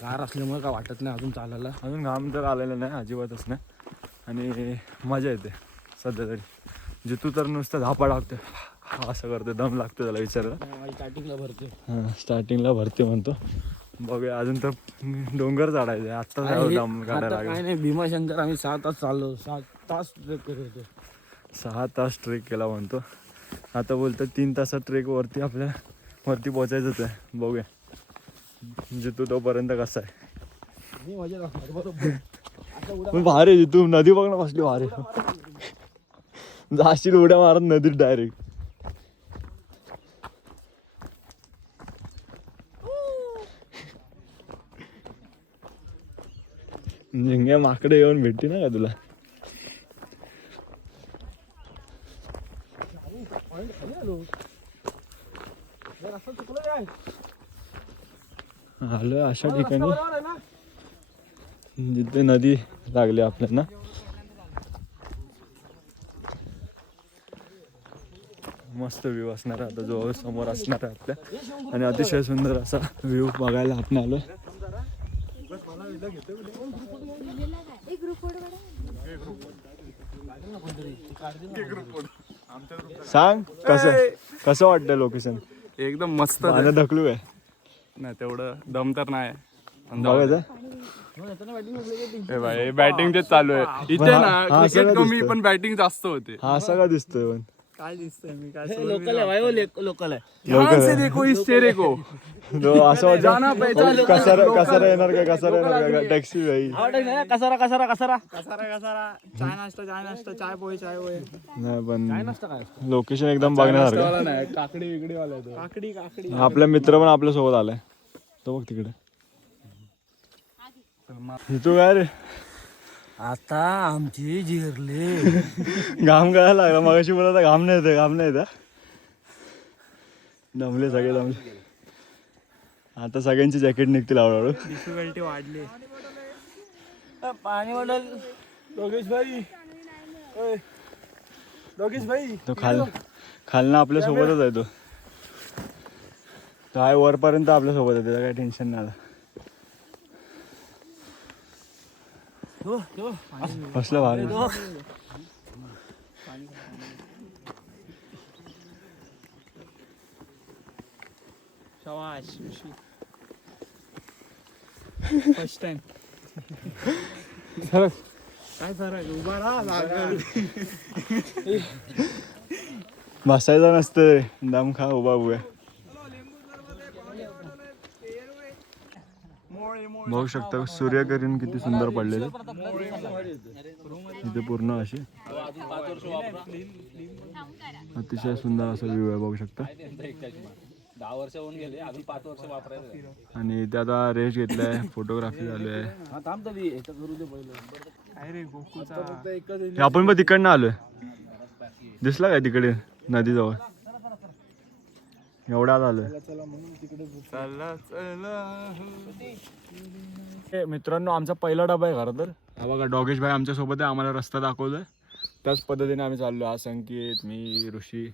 गार असल्यामुळे काय वाटत नाही अजून चालायला. अजून घाम तर आलेला नाही अजिबातच नाही. आणि मजा येते सध्या तरी. जितू तर नुसतं धापा टाकतो. असं करतो. दम लागतो त्याला विचारायला. स्टार्टिंगला भरते. स्टार्टिंगला भरते म्हणतो. बघूया अजून तर डोंगर चढायचं. आत्ता दम काढायला काय लागला. नाही भीमाशंकर आम्ही 6 तास चाललो. 7 तास ट्रेक करत होतो. 6 तास ट्रेक केला म्हणतो. आता बोलतो 3 तासात ट्रेक वरती आपल्याला वरती पोचायचंच आहे. बघूया जितू तोपर्यंत कसा आहे. मी मजा लागणार बरोबर. पण भारी जितू. नदी बघ ना कसली भारी. जाशील उड्या मारत नदीत डायरेक्ट. झिंग्या माकडे येऊन भेटते ना का तुला. आलोय अशा ठिकाणी जिथे नदी लागली आपल्याला. मस्त व्ह्यू असणार आहे आता जो समोर असणार आहे आपल्या. आणि अतिशय सुंदर असा व्ह्यू बघायला आपण आलो. सांग कसं वाटतं लोकेशन? एकदम मस्त पाण्यात ढकलू आहे नाही तेवढं दम तर नाही बघायचं. भाई बॅटिंग तेच चालू आहे इथे ना. हा, क्रिकेट सगळं कमी दिसतंय. पण बॅटिंग जास्त होते. हा सगळं दिसतोय पण लोकल आहे भाई लोकल आहे. ध्यान से देखो इस चेहरे को. असं जाना वाटतं पहचान कसारा येणार का कसारा येणार का टॅक्सी भाई. कसारा कसारा कसारा नाही पण लोकेशन एकदम बघण्यासारखं. नाही काकडी विकडी वाला काकडी आपला मित्र पण आपल्या सोबत आलाय तो बघ तिकडे. तू काय रे आता आमची जिरले. घाम गायला लागला मगाशी बोला घाम नाही येत दमले सगळे दमले. आता सगळ्यांची जॅकेट निघतील हळूहळू. डिफिकल्टी वाढली. पाणी बॉटल योगेश भाई तो खालनं आपल्या सोबतच आहे. तो आहे वरपर्यंत आपल्या सोबत आहे. त्याचं काही टेन्शन नाही आलं. कसलं भारी. फर्स्ट टाइम काय फरक उभा राहा. बसायचं नसतं दम खा उभा उभ्या. बघू शकता सूर्यकिरण किती सुंदर पडलेले इथे पूर्ण अशी. अतिशय सुंदर असा व्ह्यू आहे बघू शकता. 10 वर्ष होऊन गेले अजून 5 वर्ष वापरायचं. आणि ते आता रेस्ट घेतलाय फोटोग्राफी झाली आहे. आपण पण तिकडनं आलोय. दिसला काय तिकडे नदीजवळ एवढ्या आलोय. मित्रांनो आमचा पहिला डबा आहे खरं तर. हा बघा डॉगेश भाई आमच्या सोबत आहे. आम्हाला रस्ता दाखवतोय त्याच पद्धतीने आम्ही चाललो. हा संकेत मी ऋषी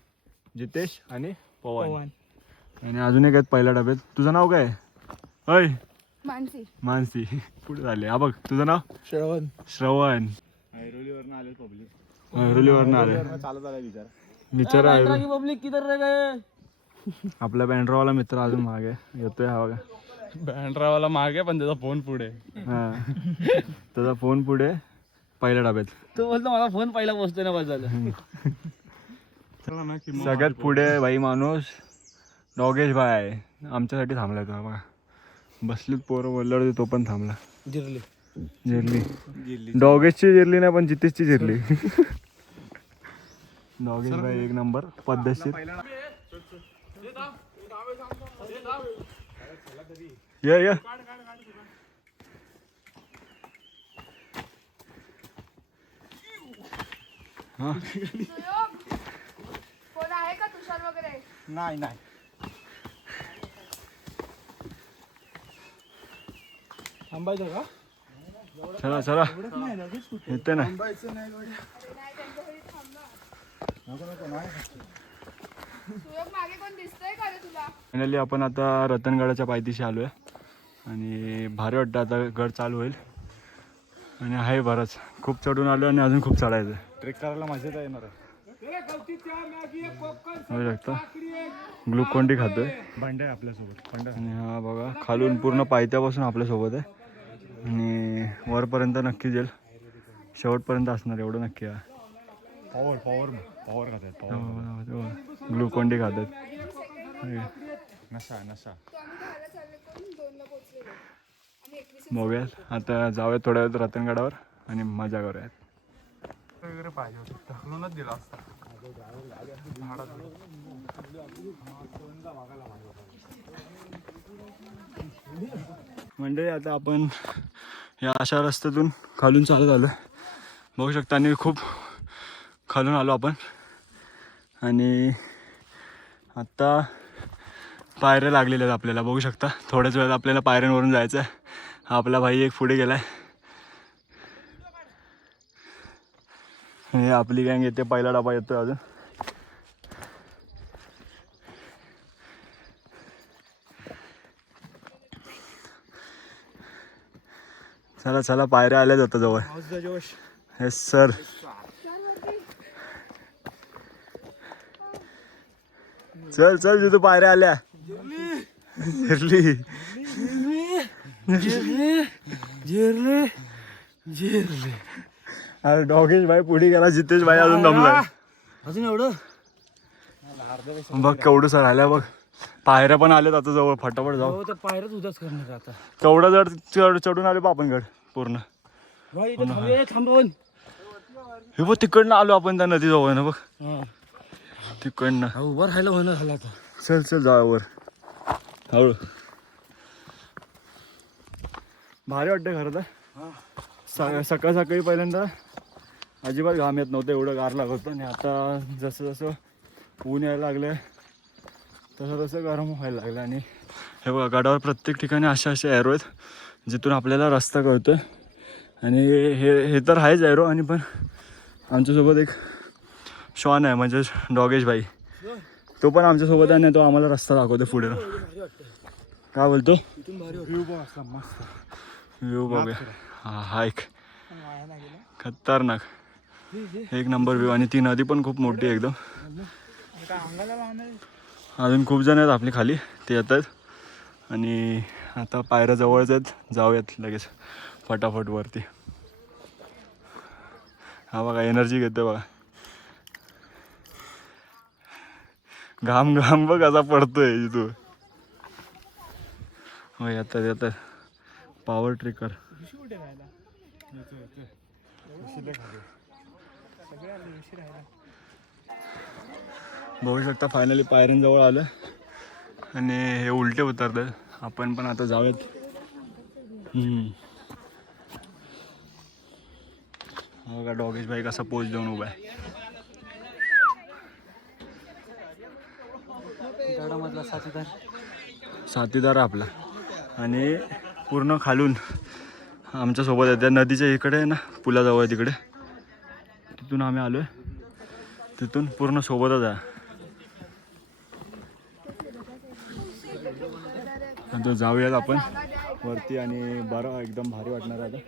जितेश आणि पवन. आणि अजून एक आहेत पहिल्या डब्यात. तुझं नाव काय? अय मानसी पुढे झाले. हा बघ तुझं नाव? श्रवण. ऐरोलीवरनं आले विचार आहे. पब्लिक किधर रह गए. आपला बँड्रावाला मित्र अजून मागे येतोय. हा बघा बँड्रावाला मागे पण त्याचा फोन पुढे. हा त्याचा फोन पुढे पहिल्या डब्यात. तो बोलतो मला फोन पहिला पोचतोय ना बस झालं. सगळ्यात पुढे भाई माणूस डॉगेश भाई आमच्यासाठी थांबलाय. तो बघा बसलीत पोरं बोलल्यावर तो पण थांबला. जिरली डॉगेशची जिरली नाही पण जितेशची जिरली. डॉगेश भाई एक नंबर पद्धतशीर. ये हा कोण आहे का तुषार वगैरे? नाही थांबायचं का? चला येते ना. सुयोग मागे कोण दिसतंय का रे तुला? फायनली आपण आता रतनगडाच्या पायथ्याशी आलोय आणि भारी वाटतं. आता गड चालू होईल आणि आहे बरंच खूप चढून आलो आणि अजून खूप चढायचं. ट्रेक करायला मजा येणार आहे. बघू शकता ग्लुकोंडी खातोय. भांडे आपल्यासोबत आणि हा बघा खालून पूर्ण पायथ्यापासून आपल्यासोबत आहे आणि वरपर्यंत नक्की जाईल. शेवटपर्यंत असणार एवढं नक्की आहे. पॉवर खातात. ग्लुकोंडी खातात. नशा तो आम्ही 10ला चाललो करून 2ला पोहोचलेलो. आम्ही 21 बघूयात आता जाऊयात थोड्या वेळात रतनगडावर आणि मजा करूयात. वगैरे पाहिजे होतं ढकलूनच दिला असता. मंडळी आता आपण या अशा रस्त्यातून खालून चालत आलो. बघू शकता आणि खूप खालून आलो आपण. आणि आत्ता पायऱ्या लागलेल्या आहेत आपल्याला. बघू शकता थोड्याच वेळात आपल्याला पायऱ्यांवरून जायचं आहे. हा आपला भाई एक पुढे गेलाय. हे आपली गँग येते. पहिला डबा येतोय अजून. चला चला पायऱ्या आल्या जातं जवळ. Yes sir. चल चल तिथं पायऱ्या आल्या. जिरली. अरे डॉगेश भाई पुढे गेला, जितेश भाई अजून दमलाय. अजून एवढं बघ केवढं सर आल्या बघ. पायऱ्या पण आल्यात आता जवळ, फटाफट जाऊ. हो तर पायरच उदास करणार आता. केवढं जर चढून आले आपण गड पूर्ण. भाई इथे थांबूया, थांबून. हे बघ तिकडनं आलो आपण त्या नदी जवळ ना बघ. हा. तिकडनं उभं राहायला होणं झालं आता. चल चल जा वर हळू. भारी वाटतं खरं तर. सकाळ सकाळी पहिल्यांदा अजिबात घाम येत नव्हतं, एवढं गार लागत होतं. आणि आता जसं जसं ऊन यायला लागलं तसं तसं गरम व्हायला लागलं. आणि हे बघा गडावर प्रत्येक ठिकाणी असे ॲरो आहेत जिथून आपल्याला रस्ता कळतो. आणि हे तर आहेच ॲरो. आणि पण आमच्यासोबत एक श्वान आहे म्हणजे डॉगेश भाई, तो पण आमच्यासोबत आहे. आणि तो आम्हाला रस्ता दाखवतो पुढे. काय बोलतो? व्ह्यू बघूया. हा एक खतरनाक एक नंबर व्ह्यू. आणि ती नदी पण खूप मोठी आहे एकदम. अजून खूप जण आहेत आपली खाली, ते येत आहेत. आणि आता पायऱ्या जवळच आहेत, जाऊयात लगेच फटाफट वरती. हा बघा एनर्जी घेतो बघा. घाम घाम बघ असा पडतोय तिथून. हो येतात येतात. पॉवर ट्रेकर बघू शकता. फायनली पायऱ्यांजवळ आलं आणि हे उलटे उतरतात. आपण पण आता जाऊयात. बघा डॉगेश भाई कसा पोज देऊन उभा आहे. साथीदार आपला. आणि पूर्ण खालून आमच्यासोबत आहे त्या नदीच्या इकडे आहे ना, पुलाजवळ तिकडे, तिथून आम्ही आलो आहे. तिथून पूर्ण सोबतच आहे. आता जाऊयात आपण वरती आणि बरं एकदम भारी वाटणार आता.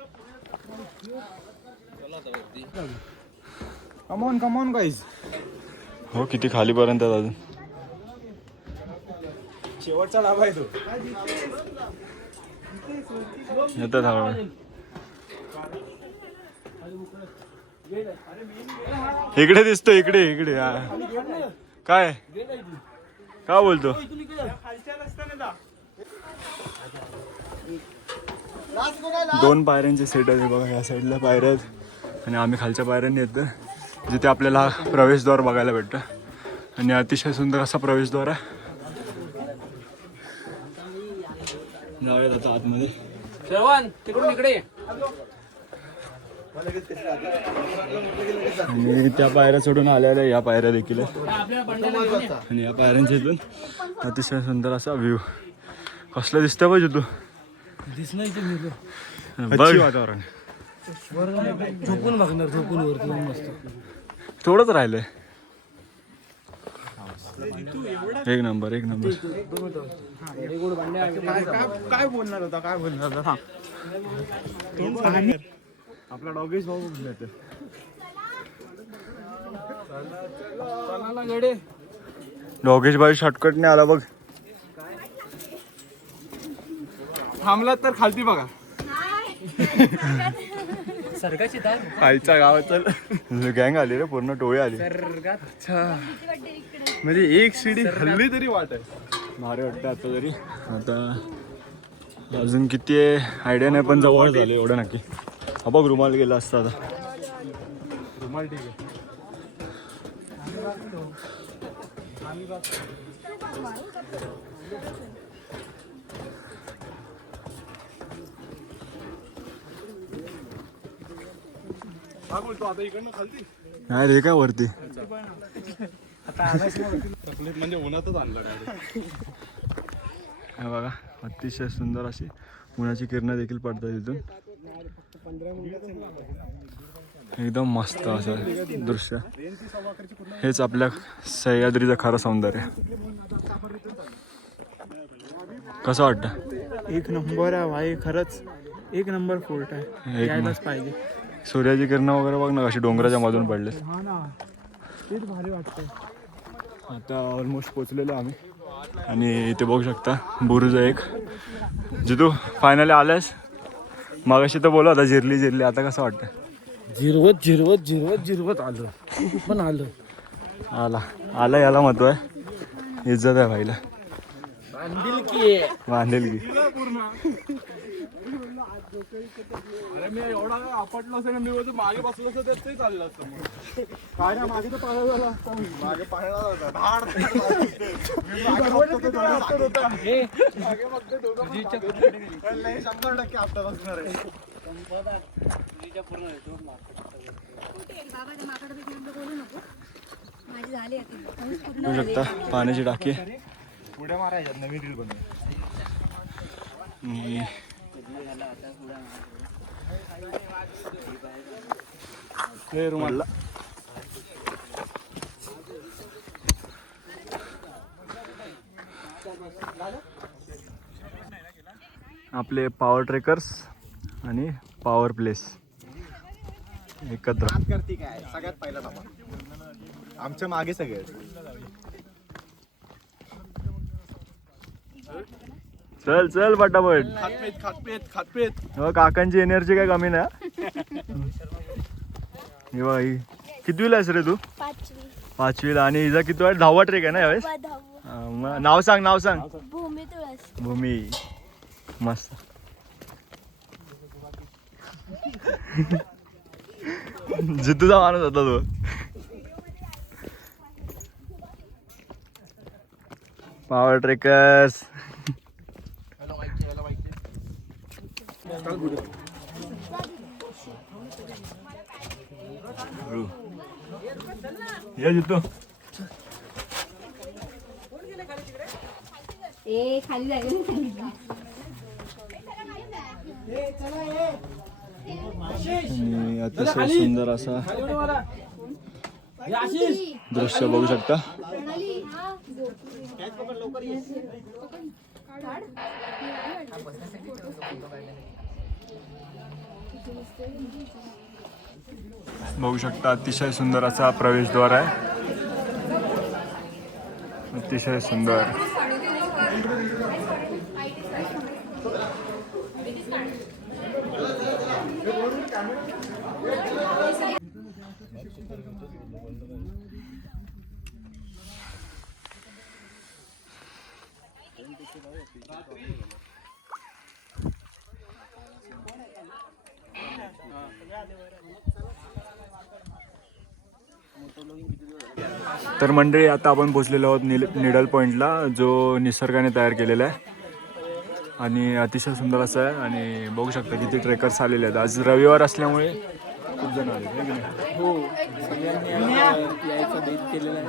Come on guys. हो किती खालीपर्यंत अजून. शेवटचा डाबा आहे तो. येतात हळूहळू. इकडे दिसतो इकडे इकडे. काय काय बोलतो? दोन पायऱ्यांचे सेट आहे बघा. ह्या साईडला पायऱ्या आहेत आणि आम्ही खालच्या पायऱ्यांनी येतो, जिथे आपल्याला प्रवेशद्वार बघायला भेटतं. आणि अतिशय सुंदर असा प्रवेशद्वार आहे. जाऊयात आता आतमध्ये. श्रवण तिकडून इकडे. आणि त्या पायऱ्या चढून आलेल्या या पायऱ्या देखील आहेत. आणि या पायऱ्यांच्या इथून अतिशय सुंदर असा व्ह्यू. कसलं दिसतं पाहिजे तू. बघ वातावरण. झोपून बघणार, झोपून वरती मस्त. थोडंच राहिलंय. एक नंबर एक नंबर. काय बोलणार होता काय बोलणार होता. आपला डॉगेश भाऊ डॉगेश भाई शॉर्टकटने आला बघ. थांबलात तर खालती बघा. सरगाची दार खालच्या गावात गँग आली रे, पूर्ण टोळी आली. म्हणजे एक शिडी हल्ली तरी वाट आहे. भारी वाटतं आता तरी. आता अजून किती आयडिया नाही पण जवळ झालं एवढं नक्की. हा बघ रुमाल गेला असता आता. रुमाल ठीक आहे. हा बोलतो आता इकडनं खालती. नाही रे काय वरती. म्हणजे उन्हातच आणलं डायरेक्ट. हे बघा अतिशय सुंदर अशी उन्हाची किरणं देखील पडतात तिथून. एकदम मस्त असं दृश्य. हेच आपल्या सह्याद्रीचं खरं सौंदर्य. कसं वाटतं? एक नंबर आहे भाई खरंच. एक नंबर फोर्ट आहे एक यायलाच पाहिजे. सूर्याची किरणं वगैरे बघ ना कशी डोंगराच्या मधून पडले. हा ना तेच भारी वाटतंय. आता ऑलमोस्ट पोचलेलो आम्ही आणि इथे बघू शकता बुरुज एक. जितू फायनली आलास. मागाशी तर बोला होता जिरली आता कसं वाटतं? जिरवत आलं पण आलं. आला याला महत्व आहे. इज्जत आहे भाईला. बांधेल की अरे मी एवढा आपटलो असं ना मी बोलतो मागे बसलो असं ते चाललं असतं मग. काय ना मागे तर पाळा झाला असता मी. मागे पाळला होता धाड. मी मागे बघतो तो थोडं साखर होता. मागे बघतो दोघं पण साखर. लय 100% आपटा बसणार आहे. माझी झाली आता. बघू शकता पाण्याची टाकी पुढे मारायच्यात नवीन रील बनव. रुमाला आपले पॉवर ट्रेकर्स आणि पॉवर प्लेस एकत्र. करते काय सगळ्यात पहिला थांबा. आमच्या मागे सगळे चल चल पटापट. खातपेत हो काकांची एनर्जी काय कमी ना. हे बघ ही कितवीला आहेस रे तू? 5वीला. आणि हिचा किती आहे? 10वा ट्रेक आहे ना यावेळेस? मग नाव सांग भूमी. मस्त. जितूचा माणूस होता तो. Power trekkers. ये जितू. खाली जायला सांगितलं. आणि अतिशय सुंदर असा दृश्य बघू शकता. बघू शकता अतिशय सुंदर असा प्रवेशद्वार आहे. अतिशय सुंदर. तर मंडळी आता आपण पोचलेलो आहोत निडल पॉईंटला जो निसर्गाने तयार केलेला आहे आणि अतिशय सुंदर असं आहे. आणि बघू शकता किती ट्रेकर्स आलेले आहेत. आज रविवार असल्यामुळे खूप जण आले आहे की नाही? हो सगळ्यांनी यायचा बेत केलेला आहे.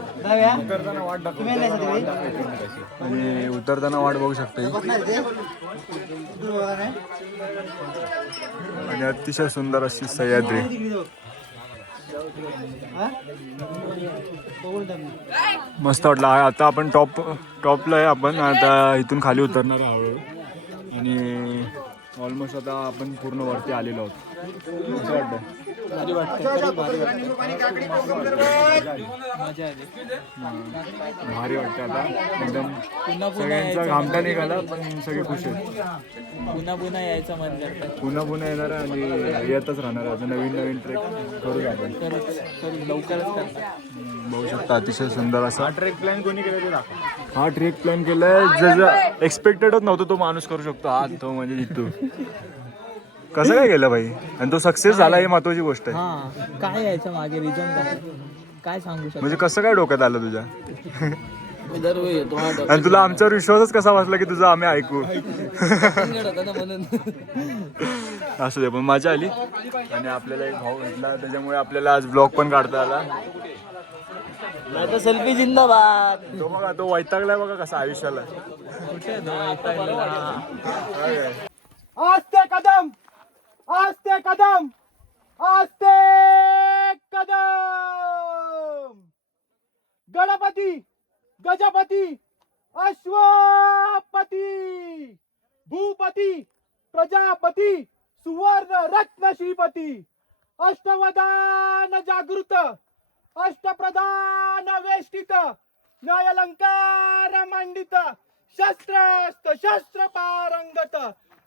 आणि उतरताना वाट बघू शकता ही. आणि अतिशय सुंदर अशी सह्याद्री. मस्त वाटलं. आता आपण टॉपला आहे. आपण आता इथून खाली उतरणार हळूहळू. आणि ऑलमोस्ट आता आपण पूर्ण वरती आलेलो आहोत. कसं वाटतं? भारी वाटतं भारी वाटतं आता एकदम. सगळ्यांचा घामटा निघाला पण सगळे खुश आहेत. पुन्हा यायचं मन करतात. पुन्हा येणार आणि येतच राहणार. आता नवीन ट्रेक करू आपण. करू लवकरच करतात. बघू शकता अतिशय सुंदर असा ट्रेक प्लॅन कोणी केलं ते दाखव. हा ट्रेक प्लॅन केलाय. जसं एक्सपेक्टेडच नव्हतं तो माणूस करू शकतो. हा तो म्हणजे जितू. कसं काय केलं भाई? आणि तो सक्सेस झाला ही महत्वाची गोष्ट आहे. हा काय यायचं मागे रिझन काय सांगू शकतो? म्हणजे कसं काय डोक्यात आलं तुझ्या? मी दरवेळी येतो आणि तुला आमच्यावर विश्वासच कसा बसला की तुझं आम्ही ऐकू? म्हणून असू दे पण मजा आली. आणि आपल्याला एक भाऊ भेटला त्याच्यामुळे आपल्याला आज ब्लॉग पण काढता आला. सेल्फी जिंदाबाद. तो बघा तो वैतागलाय बघा कसा आयुष्याला. आस्ते कदम आस्ते कदम आस्ते कदम. गणपती गजपती अश्वपती भूपती प्रजापती सुवर्ण रत्न श्रीपती अष्टवदान जागृत अष्टप्रधान वेष्टित न्यायालंकार मांडित शस्त्रास्त्र शस्त्र पारंगत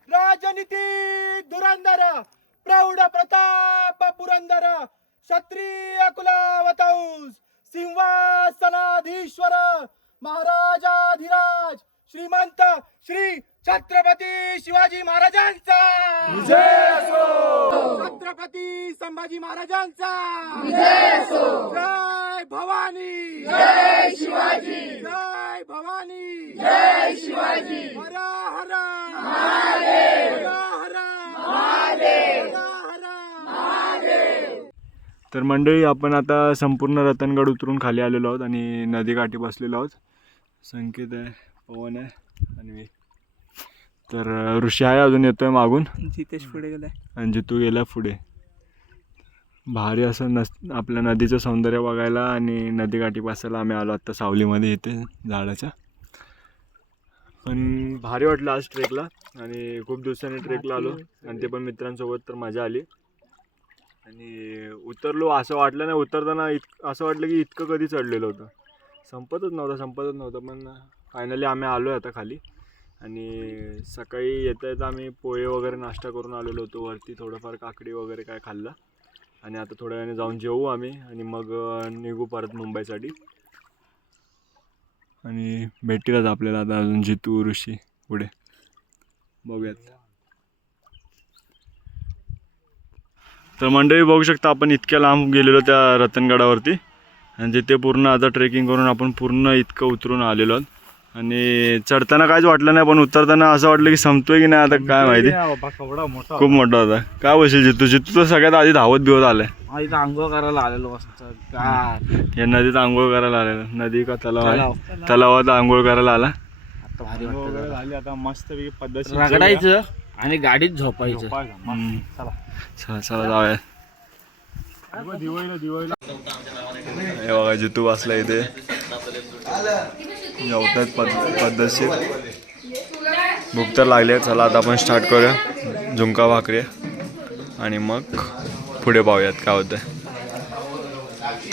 राजनीती धुरंधर प्रौढ प्रताप पुरंदर क्षत्रिय कुलावतंस सिंहासनाधीश्वर महाराजाधिराज श्रीमंत श्री छत्रपती शिवाजी महाराजांचा छत्रपती संभाजी महाराजांचा जय भवानी जय शिवाजी जय भवानी जय शिवाजी हर हर महादेव हर हर महादेव हर महादेव. तर मंडळी आपण आता संपूर्ण रतनगड उतरून खाली आलेलो आहोत आणि नदीकाठी बसलेलो आहोत. संकेत आहे, पवन आहे आणि मी. तर ऋषी आहे अजून येतोय मागून, जितेश पुढे गेलाय आणि जितू गेला पुढे. भारी असं आपल्या नदीचं सौंदर्य बघायला आणि नदीकाठी बसायला आम्ही आलो आत्ता सावलीमध्ये इथे झाडाच्या. पण भारी वाटलं आज ट्रेकला आणि खूप दिवसांनी ट्रेकला आलो आणि ते पण मित्रांसोबत. तर मजा आली आणि उतरलो असं वाटलं नाही. उतरताना असं वाटलं की इतकं कधी चढलेलं होतं, संपतच नव्हतं. पण फायनली आम्ही आलो आहे आता खाली. आणि सकाळी येता येता आम्ही पोहे वगैरे नाश्ता करून आलेलो होतो वरती, थोडंफार काकडी वगैरे काय खाल्लं. आणि आता थोड्या वेळाने जाऊन जेवू आम्ही आणि मग निघू परत मुंबईसाठी. आणि भेटीलच आपल्याला आता अजून जितू ऋषी पुढे, बघूयात. तर मंडळी बघू शकता आपण इतक्या लांब गेलेलो त्या रतनगडावरती आणि तिथे पूर्ण आता ट्रेकिंग करून आपण पूर्ण इतकं उतरून आलेलो आहोत. आणि चढताना काहीच वाटलं नाही, पण उतरताना असं वाटलं की संपतोय की नाही आता काय माहिती. खूप मोठा होता. काय बोलशील जितू तर सगळ्यात आधी धावत बिवत आलाय. इथं आंघोळ करायला आलेलो मस्त काय या नदीत आंघोळ करायला आलेला. नदी का तलाव आहे, तलावात आंघोळ करायला आला. आता भारी वाटतं. झाली आता मस्त पद्धतशीर रगडायचं आणि गाडीत झोपायचं. चला चला जाऊया. हे बघा जितू बसला इथे, जेवतात पद्धतशीर. भूक तर लागली. चला आता आपण स्टार्ट करूया झुणका भाकरी आणि मग पुढे पाहूयात काय होतं.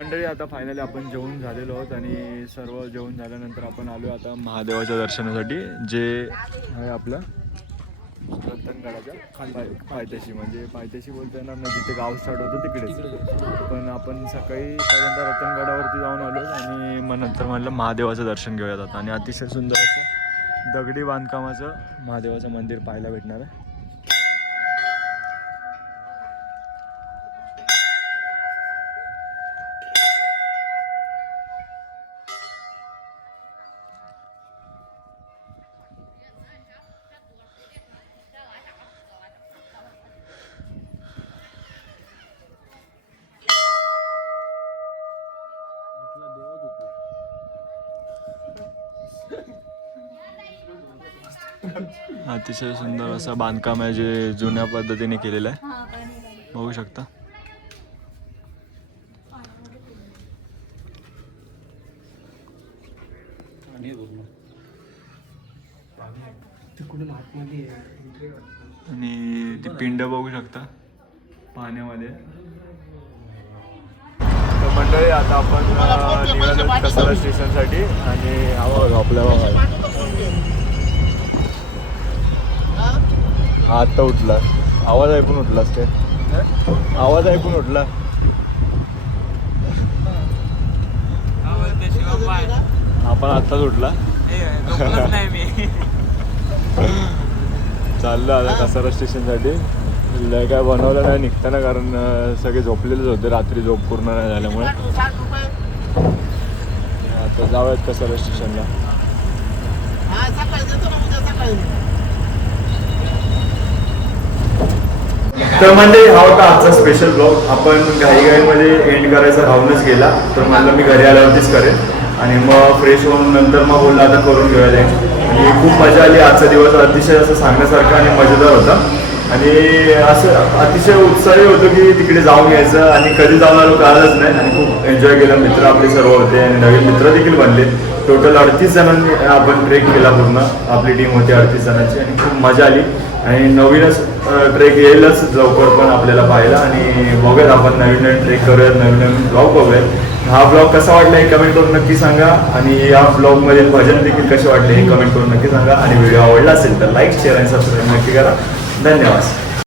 मंडळी आता फायनली आपण जेवून झालेलो आहोत आणि सर्व जेवण झाल्यानंतर आपण आलो आता महादेवाच्या दर्शनासाठी, जे आहे आपलं रतनगडाच्या पायथ्याशी. म्हणजे पायथ्याशी बोलता येणार नाही, जिथे गाव स्टार्ट होतं तिकडेच. पण आपण सकाळी पहिल्यांदा रतनगडावरती जाऊन आलो आणि मग नंतर म्हणलं महादेवाचं दर्शन घेऊयात आता. आणि अतिशय सुंदर असं दगडी बांधकामाचं महादेवाचं मंदिर पाहायला भेटणार आहे. अतिशय सुंदर असं बांधकाम आहे जे जुन्या पद्धतीने केलेलं आहे, बघू शकता. आणि ती पिंड बघू शकता पाण्यामध्ये. तर मंडळी आता आपण निघालो कसारा स्टेशनसाठी आणि आपल्या आता उठला. आवाज ऐकून उठलास काय? आवाज ऐकून उठला. आपण आत्ताच उठला. चाललं आता कसारा स्टेशनसाठी. लय काय बनवलं नाही निघताना, कारण सगळे झोपलेलेच होते रात्री, झोप पूर्ण नाही झाल्यामुळे. आता जाऊयात कसारा स्टेशनला. तर म्हणजे हा होता आजचा स्पेशल ब्लॉग. आपण घाईघाईमध्ये एंड करायचा राहूनच गेला, तर म्हणलं मी घरी आल्यावरतीच करेन. आणि मग फ्रेश होऊन नंतर मग बोलला आता करून घेऊया जाईल. आणि खूप मजा आली. आजचा दिवस अतिशय असं सांगण्यासारखा आणि मजेदार होता. आणि असं अतिशय उत्साही होतो की तिकडे जाऊन यायचं. आणि कधी जाऊन आलो कळालंच नाही. आणि खूप एन्जॉय केलं. मित्र आपले सर्व होते आणि नवीन मित्र देखील बनले. टोटल 38 जणांनी आपण ट्रेक केला. पूर्ण आपली टीम होती 38 जणांची आणि खूप मजा आली. आणि नवीनच ट्रेक येईलच लवकर पण आपल्याला पाहायला आणि बघूयात आपण नवीन नवीन ट्रेक करूयात नवीन नवीन ब्लॉग बघूयात. हा ब्लॉग कसा वाटला हे कमेंट करून नक्की सांगा आणि या ब्लॉगमध्ये भजन देखील कसे वाटले हे कमेंट करून नक्की सांगा आणि व्हिडिओ आवडला असेल तर लाईक शेअर आणि सबस्क्राईब नक्की करा. धन्यवाद.